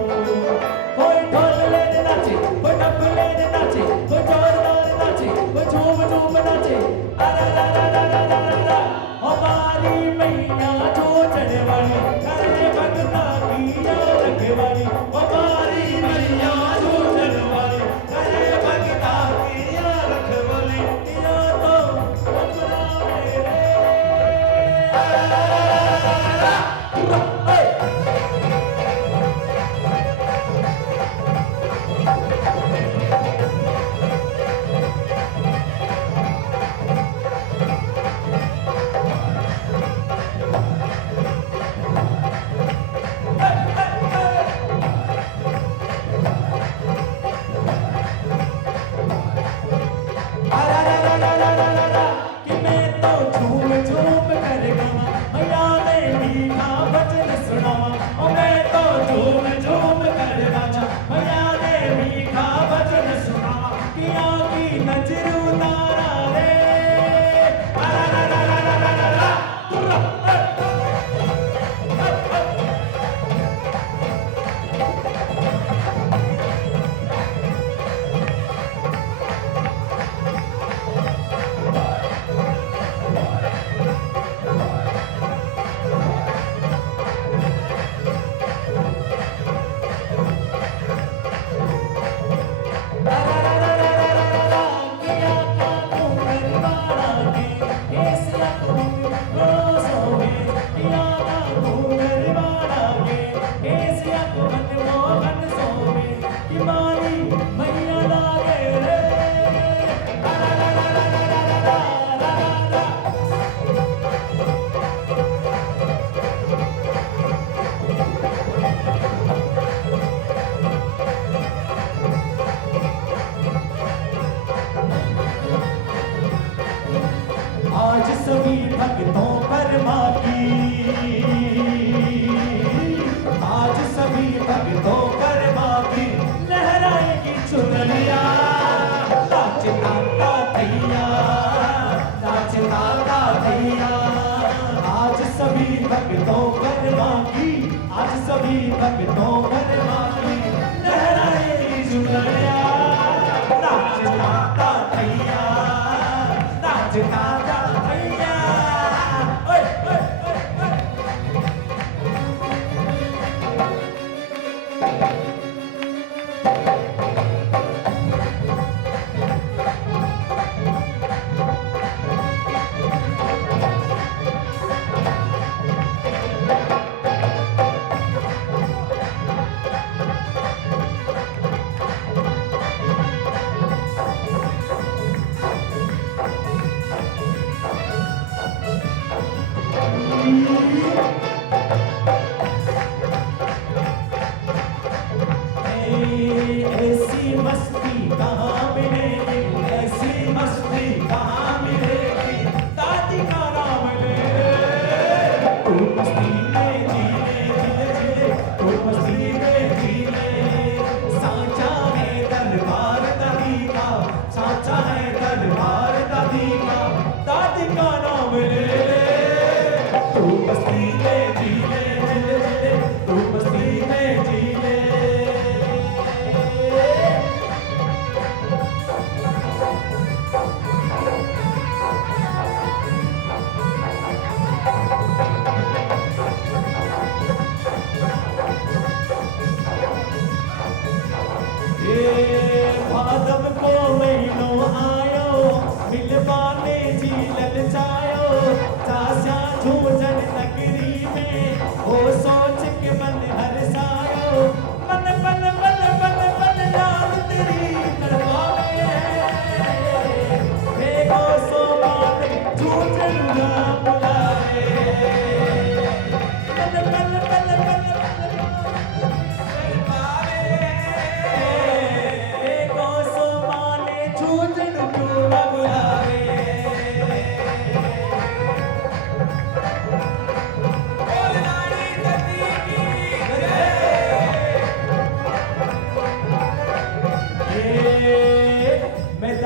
कोई ढोल लेने नाचे, कोई डप लेने नाचे, कोई जोरदार नाचे, कोई झूम झूम नाचे, अरे रा रा रा रा रा रा रा। हमारी मैया जो चढ़े वाली, करे भगता की रखवाली, हमारी मैया जो चढ़े वाली, करे भगता की रखवाली, या तो अपना मेरे। कि मैं तो झूम झूम कर गावा, मैया मैं मीठा भजन सुनावा, ओ मैं तो झूम झूम कर गावा, मैया मैं मीठा भजन सुनावा, किया की नजर उतारा रे। रा रा रा रा रा रा रा रा। आज सभी भक्तों पर माँ की, आज सभी भक्तों पर माँ की लहराएगी चुनरिया, नाचता भैया, नाचता भैया। आज सभी भक्तों पर माँ की, आज सभी भक्तों पर माँ की लहराएगी चुनरिया, नाचता भैया, नाचता भैया। ओए ओए ओए ओए।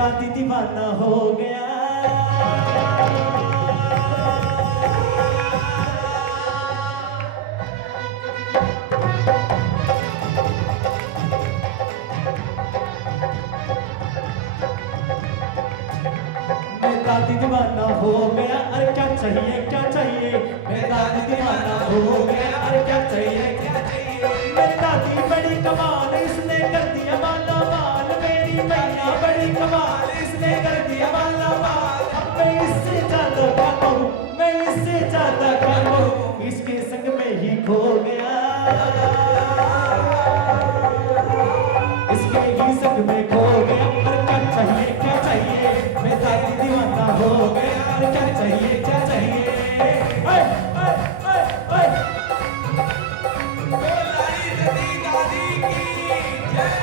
दादी दीवाना हो गया। मैं दादी दीवाना हो गया, अरे क्या चाहिए क्या चाहिए। मैं दादी दीवाना हो गया, अरे क्या चाहिए क्या चाहिए। मेरी दादी बड़ी कमाल, इसने कर दिया माला माल। मेरी मैया बड़ी कमाल, इसने कर दिया माला माल। अब मैं इससे ज्यादा क्या कहूँ, मैं इससे ज्यादा क्या कहूँ, इसके संग में ही खो गया, इसके ही संग में खो गया। अरे क्या चाहिए क्या चाहिए। मैं दादी दीवाना हो गया, अरे क्या चाहिए क्या चाहिए। ओए, ओए, ओए, ओए। बोलाई सती दादी की जय।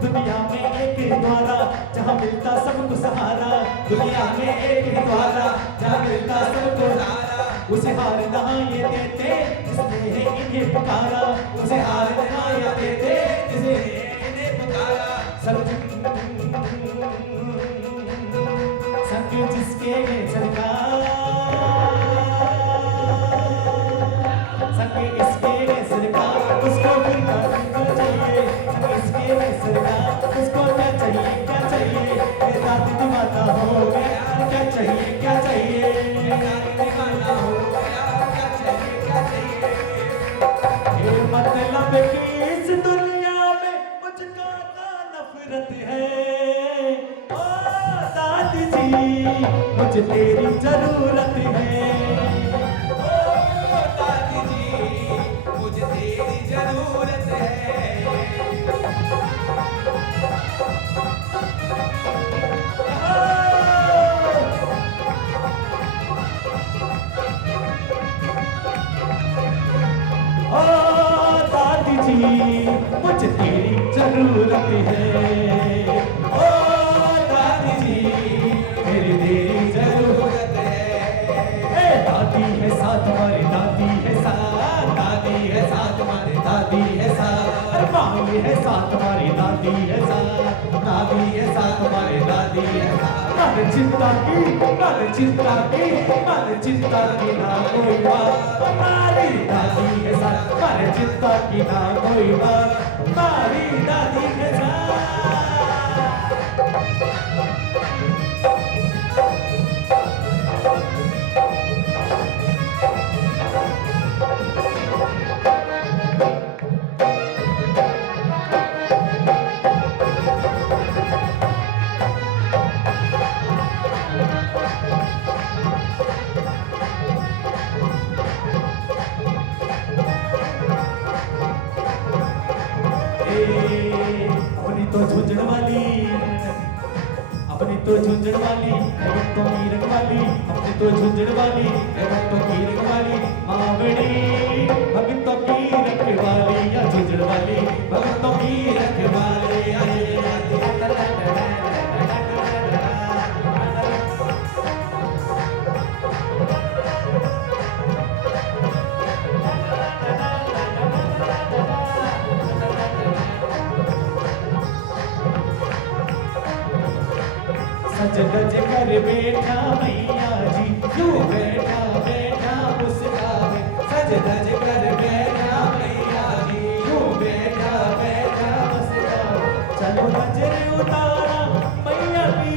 दुनिया में एक ही द्वारा जहाँ मिलता सबको सहारा। दुनिया में एक ही द्वारा जहाँ मिलता सबको सहारा। उसे हार ना ये देते जिसने है इन्हें पुकारा। उसे हार ना ये देते जिसने इन्हें पुकारा। संग जिसके सरकार, संग इसके सरकार, उसको फिर चाहिए। संग इसके सरकार, उसको क्या चाहिए क्या चाहिए। मेरे दादी दीवाना हो गया, क्या चाहिए क्या चाहिए। दादी दीवाना हो गया, क्या चाहिए क्या चाहिए। ये मतलब कि इस दुनिया में मुझको ना नफरत है। ओ दादी जी मुझे तेरी जरूरत है। ओ दादी जी मुझे तेरी जरूरत है। ओ दादी जी मुझे तेरी जरूरत है। ओ दादी जी मेरी तेरी जरूरत है। दादी है साथ हमारी दादी है साथ, दादी है साथ हमारी दादी है साथ। अरे माँ है साथ हमारी दादी है साथ, दादी है साथ हमारी दादी है साथ। माने चिंता की माने चिंता की माने चिंता की ना कोई बात। हमारी दादी है साथ, माने चिंता की ना कोई बात। हमारी दादी है साथ। अपनी तो झुंझुन वाली, अपनी तो झुंझुन वाली, एवं तो मीरक वाली। अपनी तो झुंझुन वाली, एवं तो मीरक वाली। मावड़ी भगत तो मीरक वाली, या झुंझुन वाली भगत तो मीरक वाली। सज धज कर बैठा मैया जी, यूं बैठा बैठा मुस्कावे। सज धज कर बैठा मैया जी, यूं बैठा बैठा मुस्कावे। चलो नजर उतारा मैया की,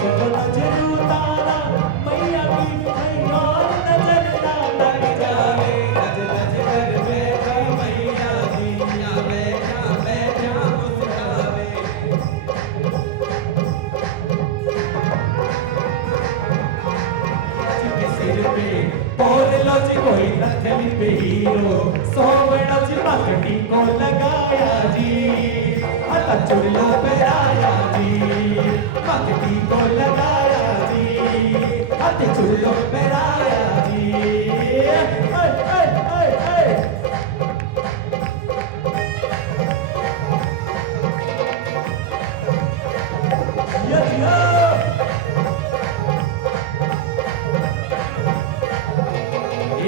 चलो नजर उतारा मैया की, कहीं और नजर ना लग जाए। सज धज कर बैठा मैया जी, यूं बैठा बैठा मुस्कावे। बोल लो जी कोई नथली पे हीरो, सोवड़ो जी पगड़ी को लगाया जी। हथा चुड़लो पे आया जी, पगड़ी को लगाया जी। हथे चुड़लो पे आया जी।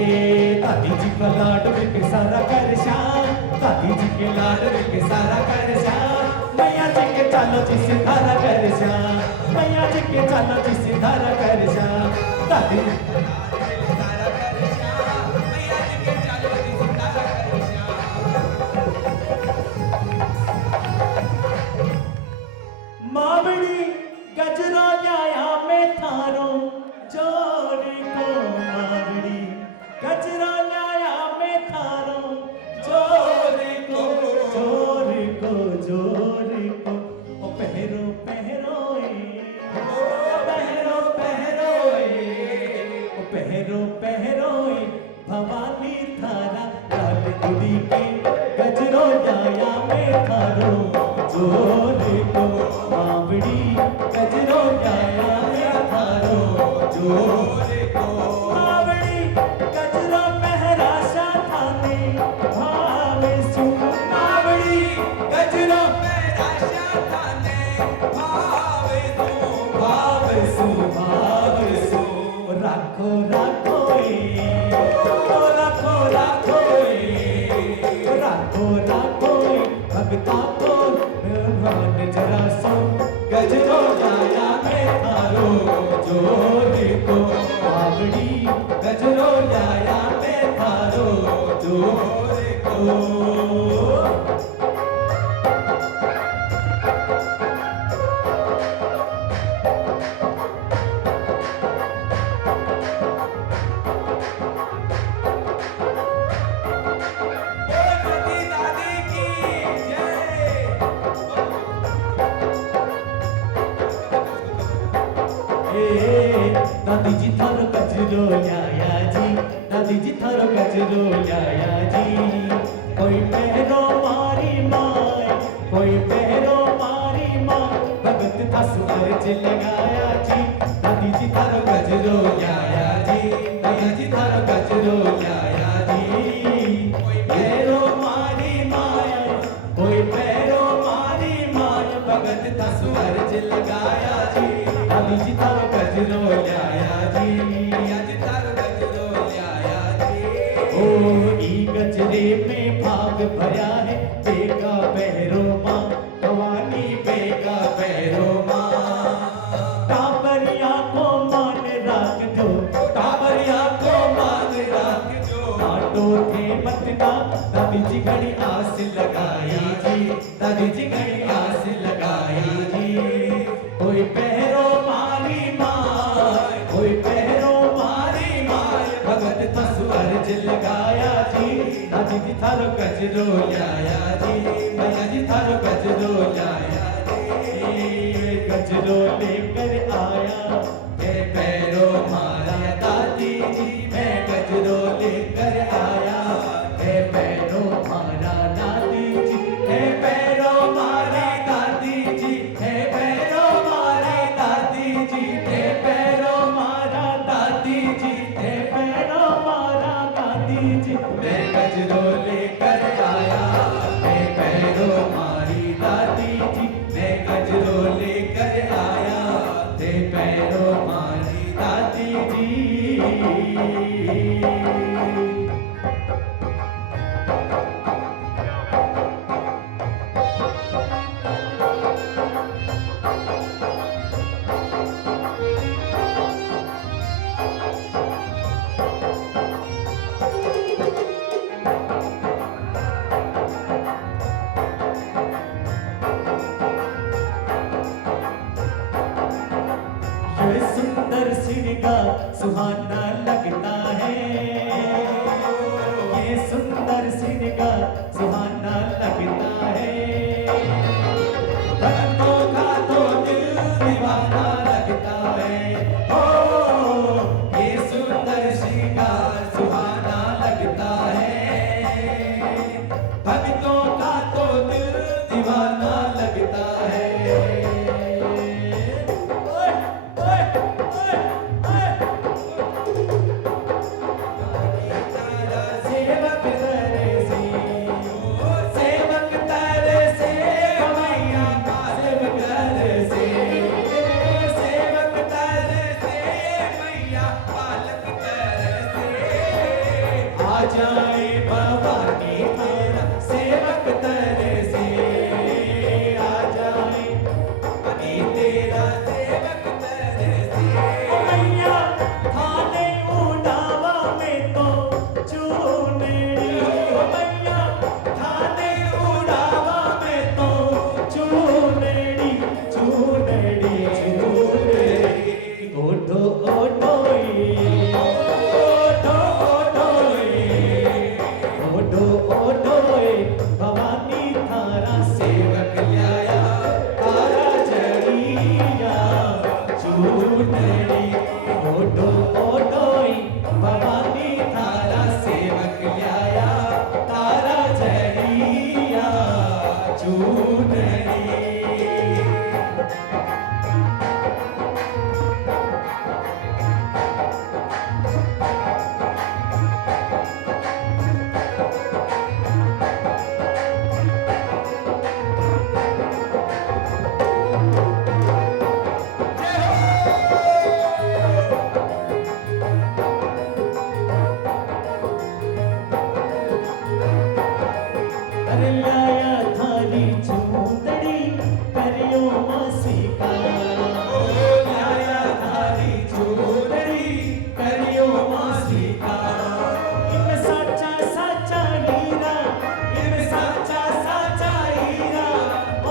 दादी जी का लाड के सारा कर श्याम, दादी जी के लाड के सारा कर श्याम, मैया जी के चालो जी सिधारा कर श्याम, मैया जी के चालो जी सिधारा कर श्याम, दादी मावड़ी गजरा न्याया में थारो जोर को, मावड़ी गजरा न्याया में थारो जोर को, जोर को, जोर को, ओ पहरो पहरो ओ पहरो पहरो ओ पहरो पहरो भवानी थारा लाल गुड़ी के गजरो न्याया में थारो जोर को, मावड़ी गजरो न्याया में थारो जोर को, मावड़ी गजरा पहरा शाथाने भावे सु, मावड़ी गजरा पहरा शाथाने भावे सु, भावे सु, राखो राखो राखो राखो राखो राखो भगता को भगवान जरा सो गजरो न्याया में थारो जोर को, मावड़ी गजरो न्याया में थारो जोर को। दादी जी थारो गजरो न्याया जी, दादी जी थारो गजरो न्याया जी, कोई पहरो मारी माय, कोई पहरो मारी माय, भगत था सुअर्ज लगाया जी, दादी जी थारो गजरो न्याया जी, दादी जी थारो गजरो न्याया जी, कोई पहरो मारी माय, कोई पहरो मारी माय, भगत था सुअर्ज लगाया जी, दादी जी थारो गजरो न्याया जी, दादी थारो गजरो न्याया जी, ओ ई गजरे में भाग भरा है बेगा बहरो माँ, भवानी बेगा बहरो माँ, टाबरिया को मान राख दो, टाबरिया को मान राख दो, नाटो थे मत ना, दादी जी घड़ी आस लगाई जी, दादी जी घड़ी आस लगाई जी, कोई पहरो मारी माय, कोई पहरो मारी माय, भगत तसु अर्ज लगाया जी, दादी जी थारो गजरो न्याया जी, मैया जी थारो गजरो न्याया जी, गजरो लेकर आया मैं पैरो मारा दादी जी, मैं गजरो लेकर आया मैं पैरो मारा दादी जी, मैं पैरो मारा दादी जी, मैं पैरो मारा दादी जी, मैं पैरो मारा दादी जी, मैं पैरो मारा दादी जी, मैं गजरो लेकर आया मैं पैरो मारी दादी जी, मैं गजरो लेकर आया मैं पैरो मारी दादी जी। ये सुंदर श्रृंगार सुहाना लगता है, ये सुंदर श्रृंगार सुहाना लगता है, भक्तों का तो दिल दीवाना लगता है, ओ ये सुंदर श्रृंगार सुहाना लगता है, भक्तों का तो दिल दीवाना लगता है। जाए भवानी तेरा सेवक तरसे आ जाए भवानी तेरा सेवक तरसे ओ मैया थाने उड़ावा में तो चूनेड़ी ओ मैया थाने उड़ावा में तो चूनेड़ी चूनेड़ी चूनेड़ी ओठो ओठोई ओठो ओठोई भवानी थारा सेवक ल्याया तारा जड़िया चूनड़ी ओठो ओठोई भवानी थारा सेवक ल्याया तारा जड़िया चूनड़ी अरे लाया थारी चूंदड़ी करियो मासी का ल्याया थारी चूनड़ी करियो मासी का इनमें साचा साचा हीरा इनमें साचा साचा हीरा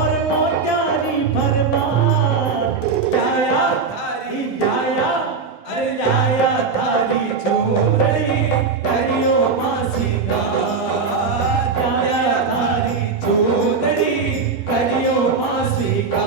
और मोत्यारी भरमार ल्याया थारी ल्याया अरे ल्याया थारी चूनड़ी करियो मासी का ल्याया थारी चूनड़ी करियो मासी का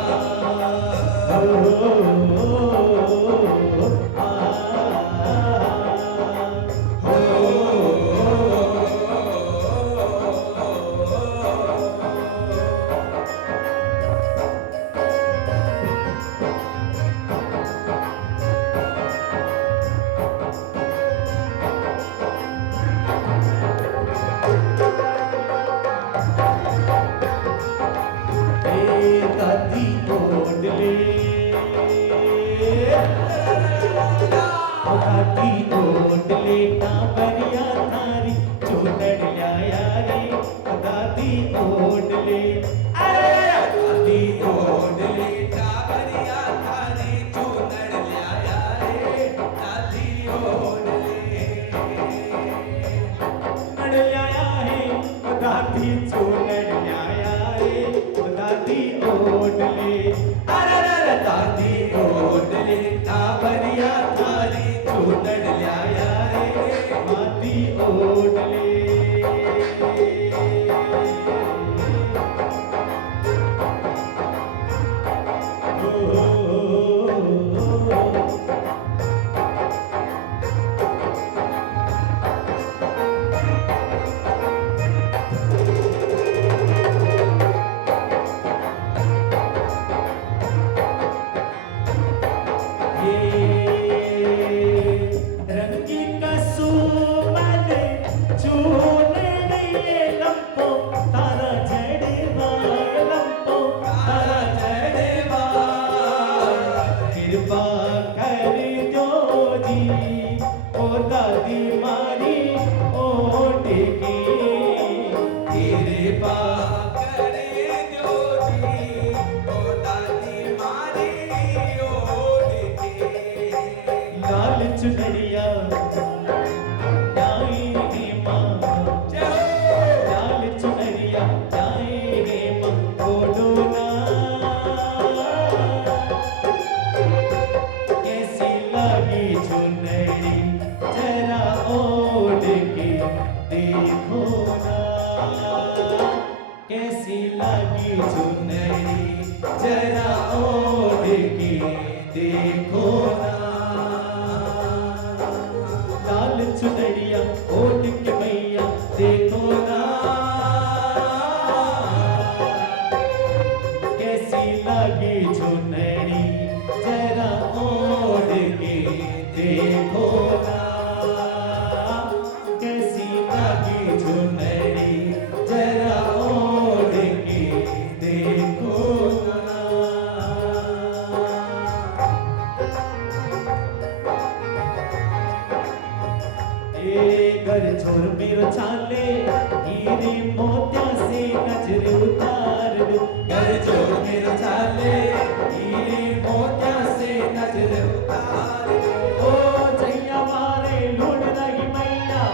दादी ओढ़ ले दादी ओढ़ ले कांवरिया थारी चूनड़ लाया रे दादी ओढ़ ले दादी ओढ़ ले कांवरिया थारी चूनड़ ल्याया रे दादी ओढ़ ले चूनड़ लाया है दादी चूनड़ लाया रे दादी ओढ़ ले अरे दादी ओढ़ ले कांवरिया थारी चूनड़ ल्याया रे दादी ओढ़ ले रंगी कसुमन चूनड़िए लंपो तारा जड़वा लंपो तारा जड़वा कृपा कर दो जी ओ दादी मारी ओट की कृपा करे जोजी ओ दादी मारी ओढ़ के लाल चुनरिया लाई हे माँ लाल चुनरिया लाई हे माँ बोलो ना कैसी लगी चुनरी जरा ओढ़ के देखो ना कैसी लगी चुनरी जरा ओढ़ के देखो ना लाल चुनरिया ओढ़ के मैया देखो ना कैसी लगी चुनरी जरा ओढ़ के देखो ना कैसी लगी चुनरी जरा ओढ़ के देखो ना ए घर छोर मेरो छाले हीरे मोत्या से नजर उतार दो घर छोर मेरो छाले हीरे मोत्या से नजर उतार दो ओ जैया मारे लूट रही मैया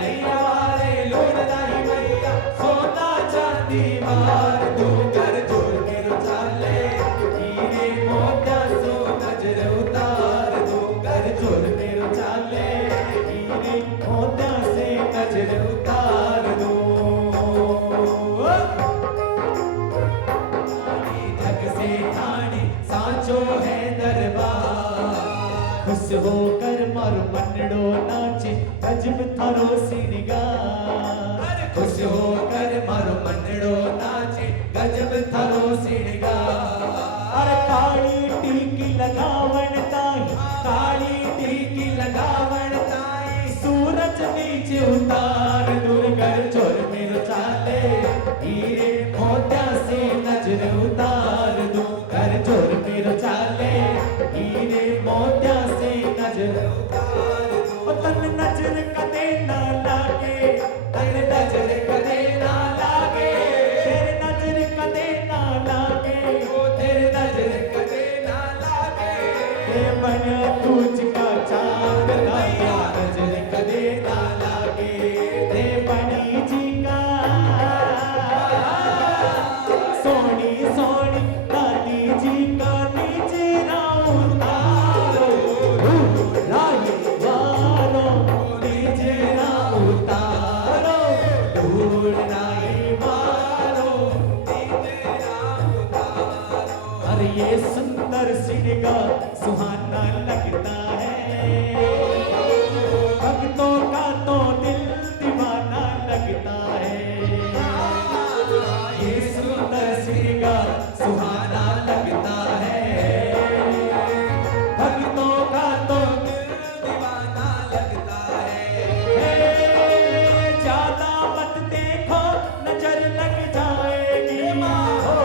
जैया वारे लूट दाई मैया सोना चांदी मार दो घर छोर मेरो छाले हीरे मोत्या सो नजर उतार दो घर छोर मेरो छाले हीरे मोत्या से नजर उतार दो जग से ठाणी सांचो है दरबार खुश होकर मारो मनड़ो नाचे गजब थारो सिंगार खुश होकर मारो मनड़ो नाचे गजब थारो सिंगार अरे काली टीकी लगावण ताई काली टीकी लगावण ताई सूरज नीचे उतार दूर कर छोर मेरो चाले हीरे मोत्या से नजर उतार दो कर छोर मेरो चाले हीरे मोत्या से नजर उतार दो तन नजर कदे ना लागे तन नजर कदे ना लागे तेरे नजर कदे ना लागे ओ तेरे नजर कदे ना लागे ये मन तुझका चांद लाया नजर कदे ना लागे ते बनी जी का सोनी सोनी दादी जी का नीचे ना उतारो राही वालो नीचे ना उतारो धूल नाई मारो नीचे ना उतारो अरे ये सुंदर श्रृंगार सुहाना लगता है भक्तों का तो दिल दीवाना लगता है ये सुंदर श्रृंगार सुहाना लगता है भक्तों का तो दिल दीवाना लगता है हे, ज्यादा मत देखो नजर लग जाएगी हो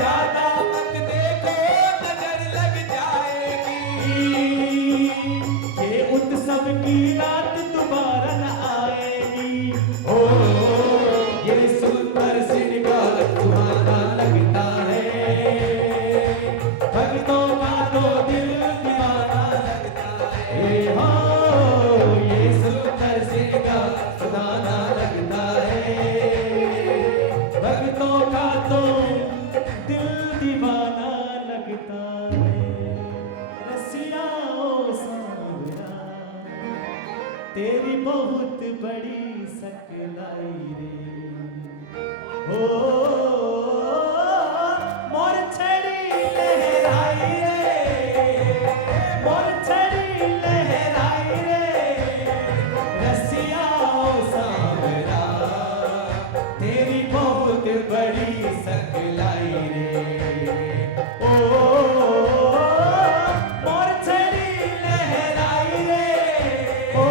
ज्यादा मत देखो नजर लग जाएगी ये उत्सव की रात दोबारा न आएगी ओ ये सुंदर श्रृंगार सुहाना लगता है भक्तों का तो दिल दीवाना लगता है हे हो ये सुंदर श्रृंगार सुहाना लगता है भक्तों का तो दिल दीवाना लगता है रसिया ओ सांवरा तेरी बहुत बड़ी सकलाई रे हो मोर छड़ी लहराई रे मोर छड़ी लहराई रे रसिया ओ सांवरा तेरी बहुत बड़ी सकलाई रे ओ मोर छड़ी लहराई रे ओ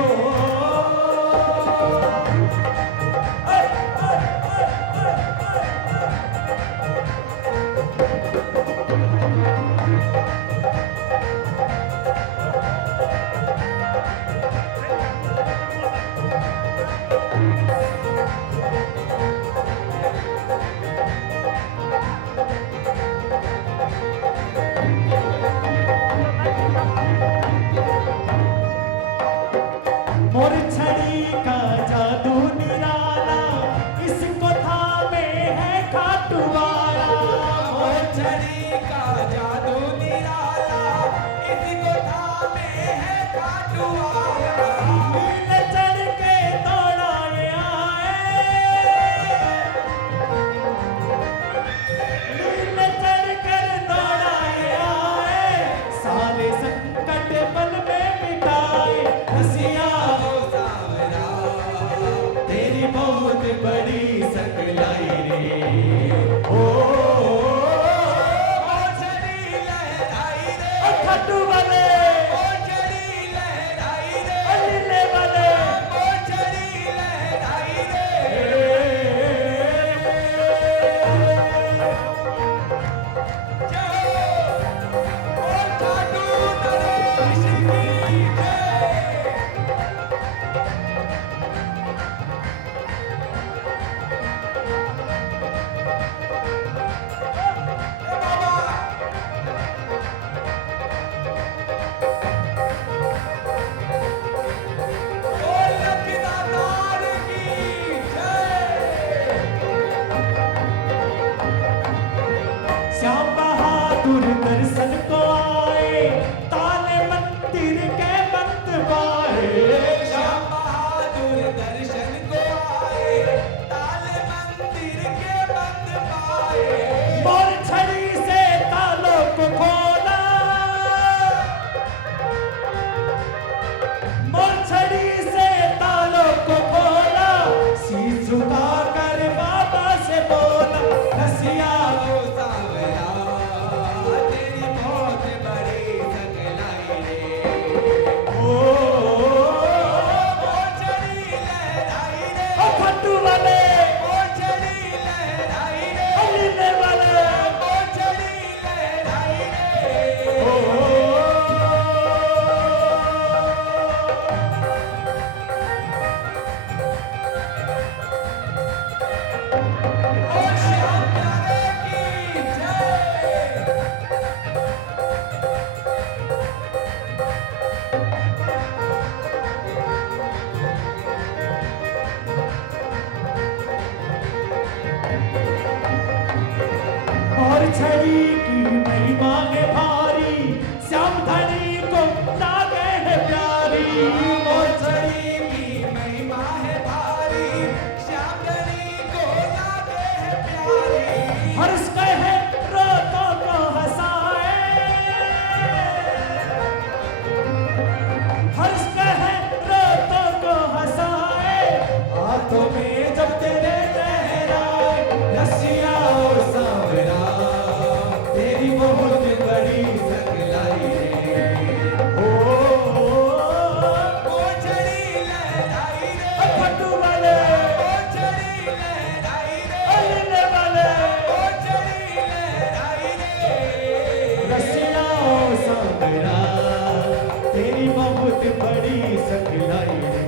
तेरी बहुत बड़ी सकलाई रे,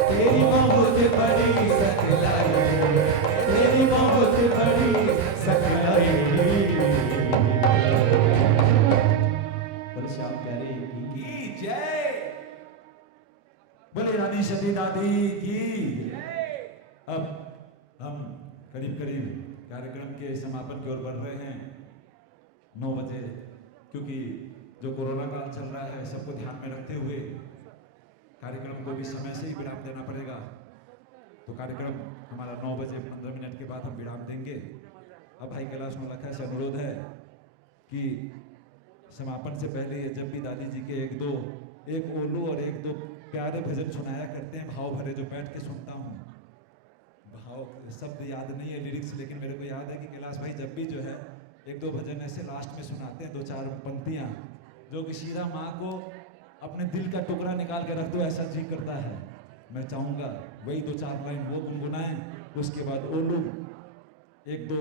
तेरी बहुत बड़ी सकलाई रे, तेरी बहुत बड़ी सकलाई रे। बोले श्याम प्यारे की जय, बोले रानी सती दादी की। अब हम करीब करीब कार्यक्रम के समापन की ओर बढ़ रहे हैं 9 बजे, क्योंकि जो कोरोना काल चल रहा है सबको ध्यान में रखते हुए कार्यक्रम को भी समय से ही विराम देना पड़ेगा। तो कार्यक्रम हमारा 9 बजे 15 मिनट के बाद हम विराम देंगे। अब भाई कैलाश नौलखा से अनुरोध है कि समापन से पहले जब भी दादी जी के एक ओलू और एक दो प्यारे भजन सुनाया करते हैं, भाव भरे, जो बैठ के सुनता हूँ। भाव शब्द याद नहीं है, लिरिक्स, लेकिन मेरे को याद है कि कैलाश भाई जब भी जो है एक दो भजन ऐसे लास्ट में सुनाते हैं, 2-4 पंक्तियाँ, जो कि सीधा माँ को अपने दिल का टुकड़ा निकाल के रख दो, ऐसा जी करता है। मैं चाहूँगा वही 2-4 लाइन वो गुनगुनाएं, उसके बाद ओलू 1-2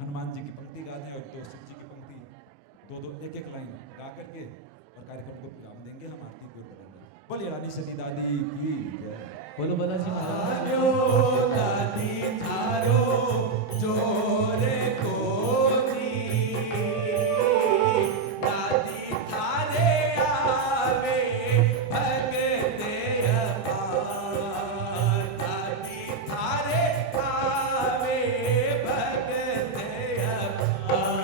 हनुमान जी की पंक्ति गा दें और 2 शिव जी की पंक्ति, 2-2 एक-एक लाइन गा करके और कार्यक्रम को विराम देंगे। हम आरती की ओर बढ़ेंगे। बोलिए रानी सती दादी की जय। बोलो बालाजी महाराज। थारो दादी थारो जोरे कोनी, दादी थारे आवे भगते अपार, दादी थारे आवे भगते अपार,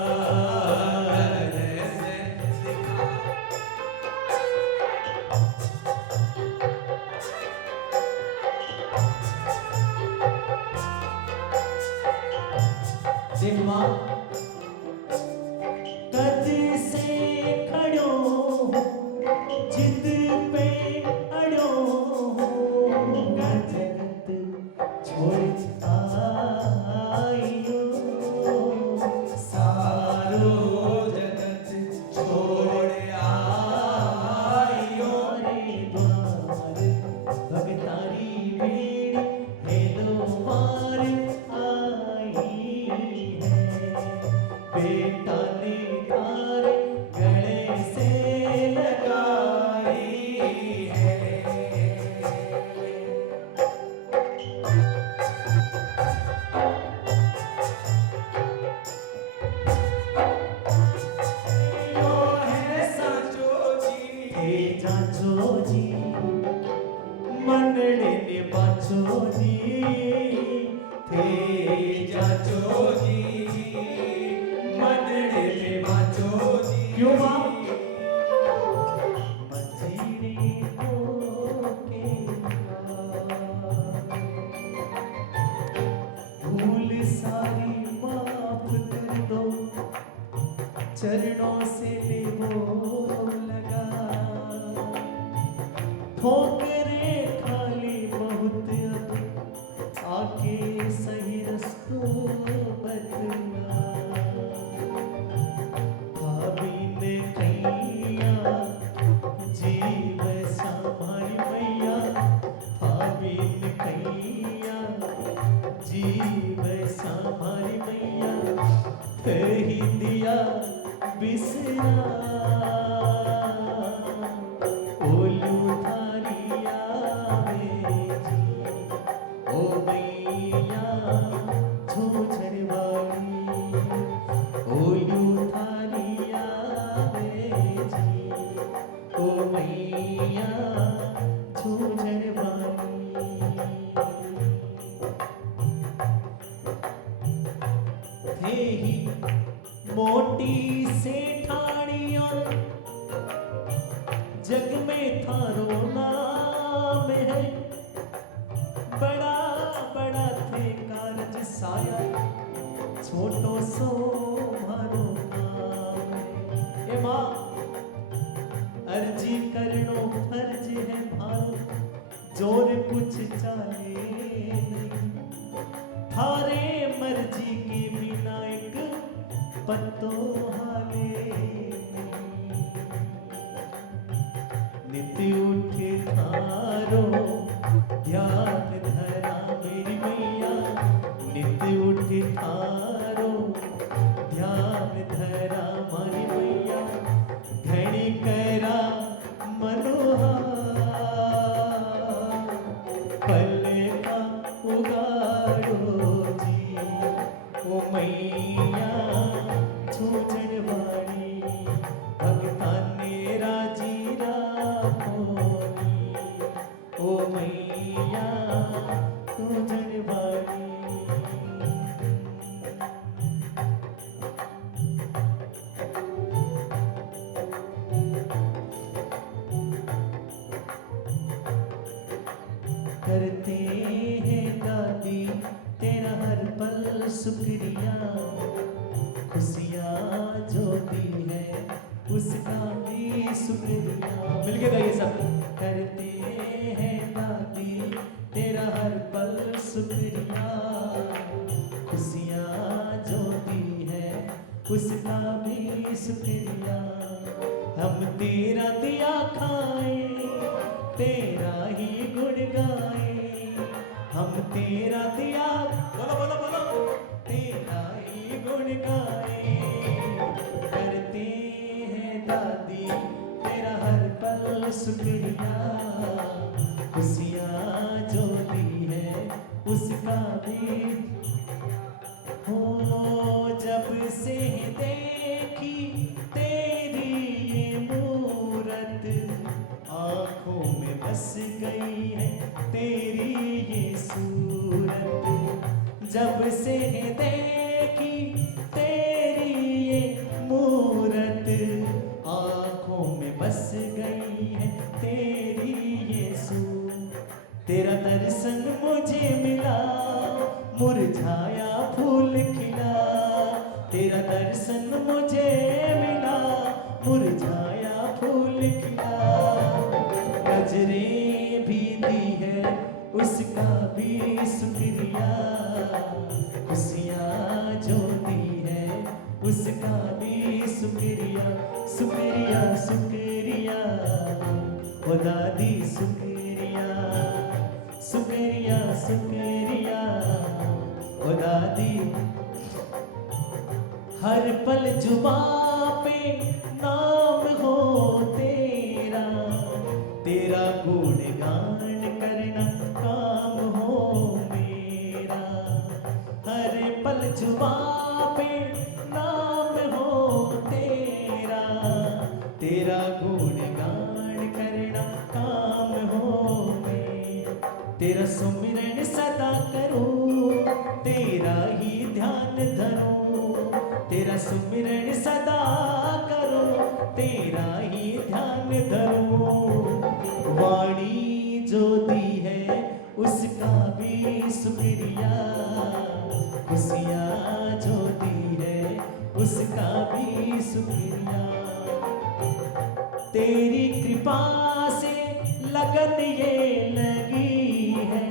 से सिखा। देख माँ कद से खड़ो जिद पे अड़ो, जगत छोड़ आइयो, सारो जगत छोड़ आइयो रे द्वार भगतारी भीड़ है द्वार आई है, बेटा ने तारे गले से लगाई है। यो है साचो जी हे जाचो जी मनड़े ने बाचो जी, थे जाचो जी मनड़े में बाचो जी। क्यों माँ मजीरे होके भूल सारी माफ कर दो, चरणों से ले वो लगा, ठोकरे खाली बहुत अब आके सही रस्तों बदला, भाभी ने कैया जीव संभारी मैया, भाभी ने कैया जीव संभारी मैया, कही दिया बिसरा ओलू थारिया में जी, ओ मैया झूझर वाली, ओलू थारिया में जी, ओ मैया झूझर वाली। थे ही मोटी सेठानियां जग में थारो नाम है, बड़ा बड़ा थे कारज साया, छोटो सो मारो काम है। ए माँ अर्जी करनो फर्ज है भारो, जोर कुछ चाले नहीं, थारे मर्जी के बिना एक पत्तो हाले नहीं। नित्य उठे थारो ध्यान धरा मेरी मैया, नित्य उठे थारो ध्यान धरा मारी मैया, घड़ी करा मन मैया पूजन वाली। करते हैं दादी तेरा हर पल शुक्रिया, खुशियाँ जो दी है उसका भी शुक्रिया। मिलके गाइए सब। करते हैं दादी तेरा हर पल शुक्रिया, खुशियाँ जो दी है उसका भी शुक्रिया। हम तेरा दिया खाए, तेरा ही गुण गाए, हम तेरा दिया, बोलो बोलो बोलो, तेरा ही गुण गाए। करते हैं दादी तेरा हर पल शुक्रिया, खुशियाँ जो दी है उसका भी। हो जब से देखी तेरी ये मूरत, आँखों में बस गई है तेरी ये सूरत। जब से देखी तेरी ये मूरत, आँखों में बस गई है तेरी ये सूरत। तेरा दर्शन मुझे मिला, मुरझाया फूल खिला। तेरा दर्शन मुझे मिला, मुरझाया फूल खिला। गजरे भी दी है उसका भी शुक्रिया, खुशियाँ जो दी है उसका भी शुक्रिया। शुक्रिया शुक्रिया ओ दादी, शुक्रिया शुक्रिया शुक्रिया ओ दादी। हर पल जुबां पे नाम हो तेरा, तेरा गुणगान करना काम हो मेरा। हर पल जुबां पे नाम हो तेरा, तेरा गुणगान करना काम हो मेरा। तेरा सुमिरन सदा करूं, तेरा ही ध्यान धरूं। तेरा सुमिरन सदा करूं, तेरा ही ध्यान धरूं। वाणी जो दी है उसका भी शुक्रिया, खुशियाँ जो दी है उसका भी शुक्रिया। तेरी कृपा से लगन ये लगी है,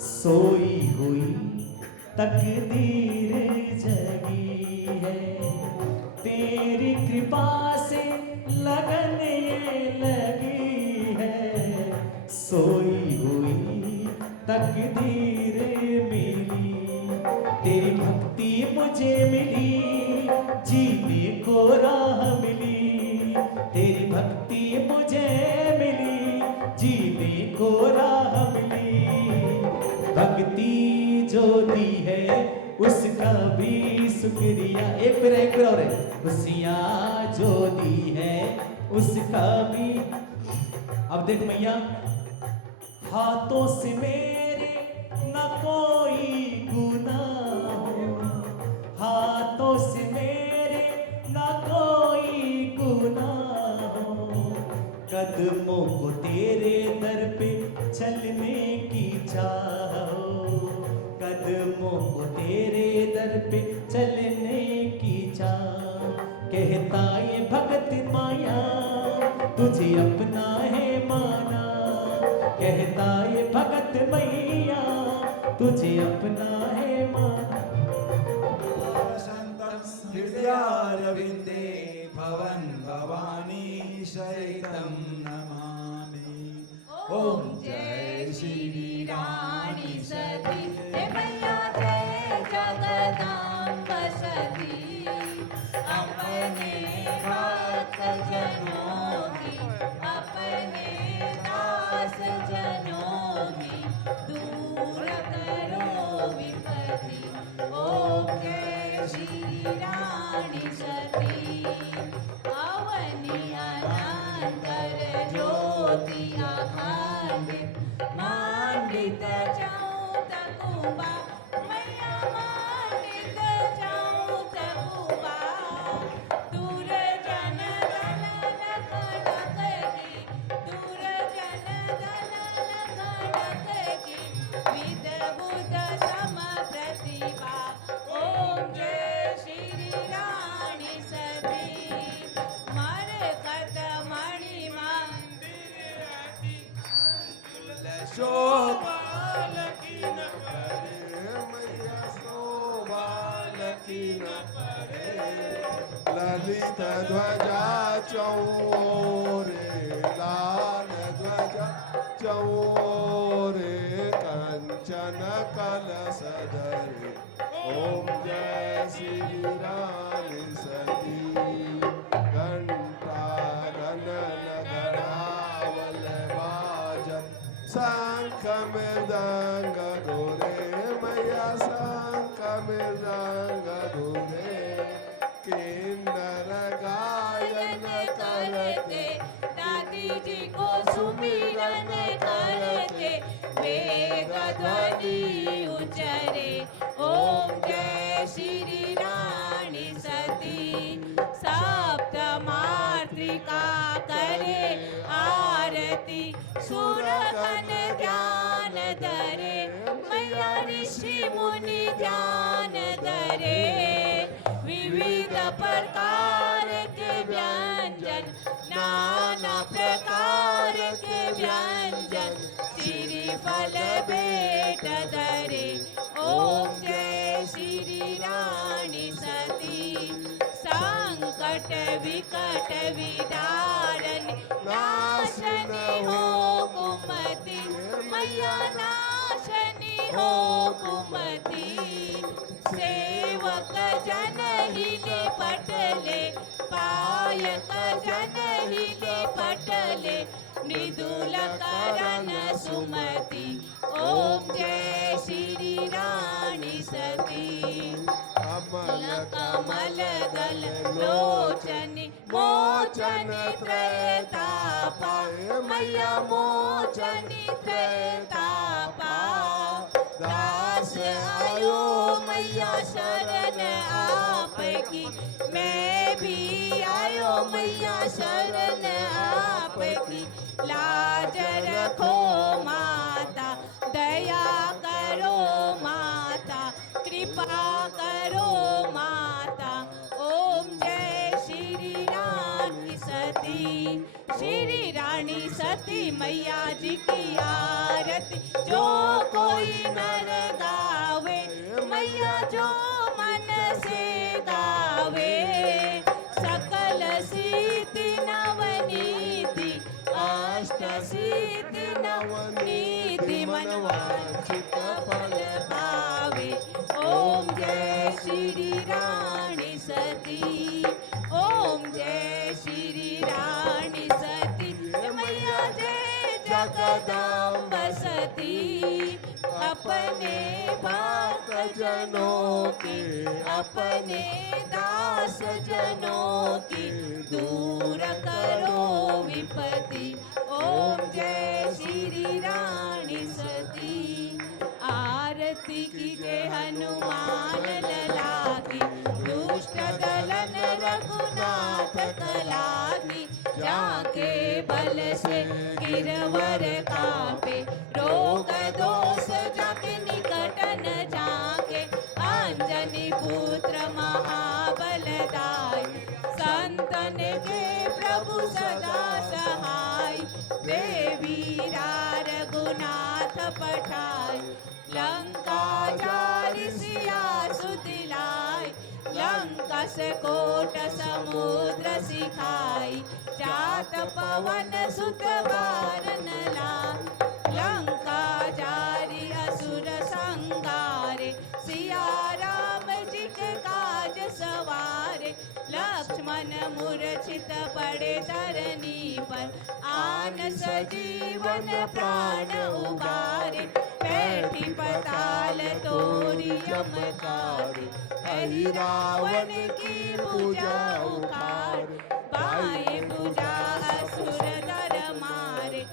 सोई हुई तकदीर जगी है। तेरी कृपा से लगन ये लगी है, सोई हुई तकदीर मिली। तेरी भक्ति मुझे मिली, जीने को राह मिली। तेरी भक्ति मुझे मिली, जीने को राह मिली। भक्ति जो दी है उसका भी शुक्रिया। एक बार और है। खुशियाँ जो दी है उसका भी। अब देख मैया, हाथों से मेरे न कोई गुनाह हो, हाथों से मेरे न कोई गुनाह हो। कदमों को तेरे दर पे चलने की चाह हो, कदमों को तेरे दर पे चलने की चाह। कहता ये भगत माया तुझे अपना है माना, कहता ये भगत मैया तुझे अपना है माना। हृदयारविन्दे भवन भवानी शैतं नमामि। ओम जय श्री रानी सती, हे मैया जय जगदम्ब सती। अपने भक्त जनों की, अपने दास जनों की दूर करो विपत्ति। ओम जय श्री रानी सती, अवनि अनंतर ज्योति अखंडित मांडित जाऊं तकुबा मैया मांडित जाऊं तकुबा दूर जन दन लखनक की दूर जन दन लखनक की विद बुध सम प्रतिभा ओम जय श्री रानी सती मरकत मणि मंदिर शोभा लकी न परे मैया शोभा लकी न परे ललित ध्वजा चौरे लाल ध्वजा चौरे कंचन कलश धरे ओम जय श्री रानी सती घंटा गणन गणावल बाजत शंख मृदंग घोरे मैया शंख मृदंग घोरे किन्नर गायन करते दादी जी को सुमिरन करते वेद ध्वनि उच्चरे ओम जय श्री रानी सती सप्त मातृका करे आरती सुरगण ध्यान धरे मैया ऋषि मुनि ध्यान धरे विविध प्रकार के व्यंजन नाना प्रकार के व्यंजन श्रीफल भेंट धरे ओम जय श्री रानी सती संकट विकट विदारण नाशनी हो कुमति मैया नाशनी हो कुमति सेवक जन हिले पटले पायक जन हिले पटले मृदुल करण सुमति ओम जय श्री रानी सती अमल कमल दल लोचन मोचन त्रैतापा मैया मोचन त्रैतापा दास आयो मैया शरण आपकी मैं भी आयो मैया शरण आपकी लाज रखो माता दया करो माता कृपा करो माता ओम जय श्री रानी सती श्री रानी सती मैया जी की आरती जो कोई नर गावे मैया जो मन से गावे सकल सिद्धि नवनीति अष्ट सिद्धि नवनीति मन वांछित फल पावे ओम जय श्री रानी सती ओम जय श्री रानी सती मैया जय जगदम्ब सती अपने भक्त जनों की अपने दास जनों की दूर करो विपत्ति ओम जय श्री रानी सती आरती की जय हनुमान लला की दुष्ट दलन रघुनाथ कला की जाके बल से गिरवर कापे रोग दोष जाके निकट न जाके अंजनी पुत्र महाबलदाय संतन के प्रभु सदा सहाय देवी रघुनाथ पठाय लंका जारि सिया सुदिलाय लंका से कोट समुद्र सिखाई जात पवन सुत बारन ला लंका जारी असुर संगारे सिया राम जी के काज सवारे लक्ष्मण मूर्छित पड़े धरनी पर आन सजीवन प्राण उबारे बैठी पताल तोरी यमकारी अहि रावण की भुजा उखाड़ बाएं भुजा असुर दर मारे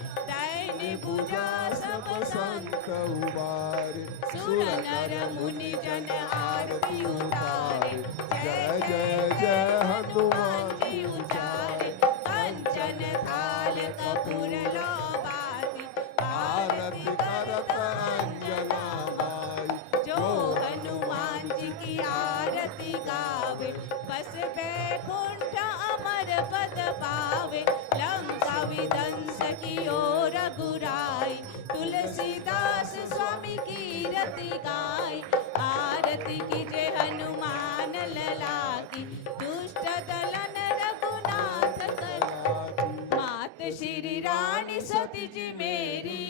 पूजा सब संत उबारे सुर नर मुनि जन आरती उतारे जय जय जय हनुमान जी उचारे कंचन थाल कपूर लोबाती आरती करत अंजना माई जो हनुमान जी की आरती गावे बस बैकुंठ अमर पद पावे लंका विध्वंस की ओर रघुराई तुलसीदास स्वामी की रति गाय आरती कीजे हनुमान लला की दुष्ट दलन रघुनाथ कर मात श्री रानी सती जी मेरी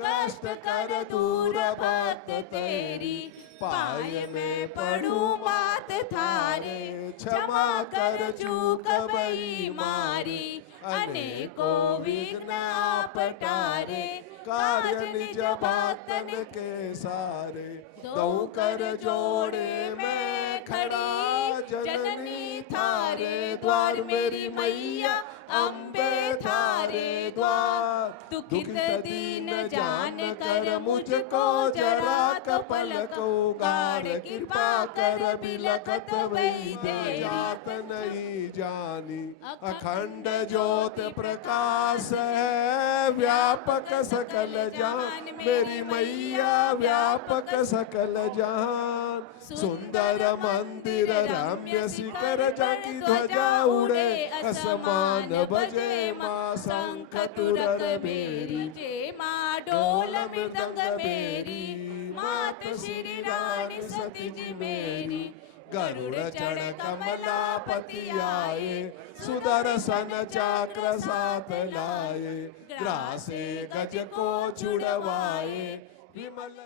कष्ट कर दूर भक्त तेरी पाय में पड़ू मात थारे क्षमा कर चूक भई मारी अनेकों विघ्न आप टारे कार्य निज भक्तन के सारे दो कर जोड़े मैं खड़ा जननी थारे द्वार मेरी मैया अम्बे थारे द्वार दुखित दीन जान कर मुझको जरा कपल को गाढ़ कृपा कर बिलखत वही तेरी जात नहीं जानी अखंड ज्योत प्रकाश है व्यापक सकल जान मेरी मैया व्यापक सकल जान सुंदर मंदिर रम्य शिखर जकी ध्वजा उड़े असमान बजे माँ शंख तुरर मेरी जे माँ डोल मृदंग मेरी मात श्री रानी सती जी मेरी गरुड़ चढ़ कमलापति आए सुदर्शन चक्र साथ लाए ग्रासे गज को छुड़वाए विमल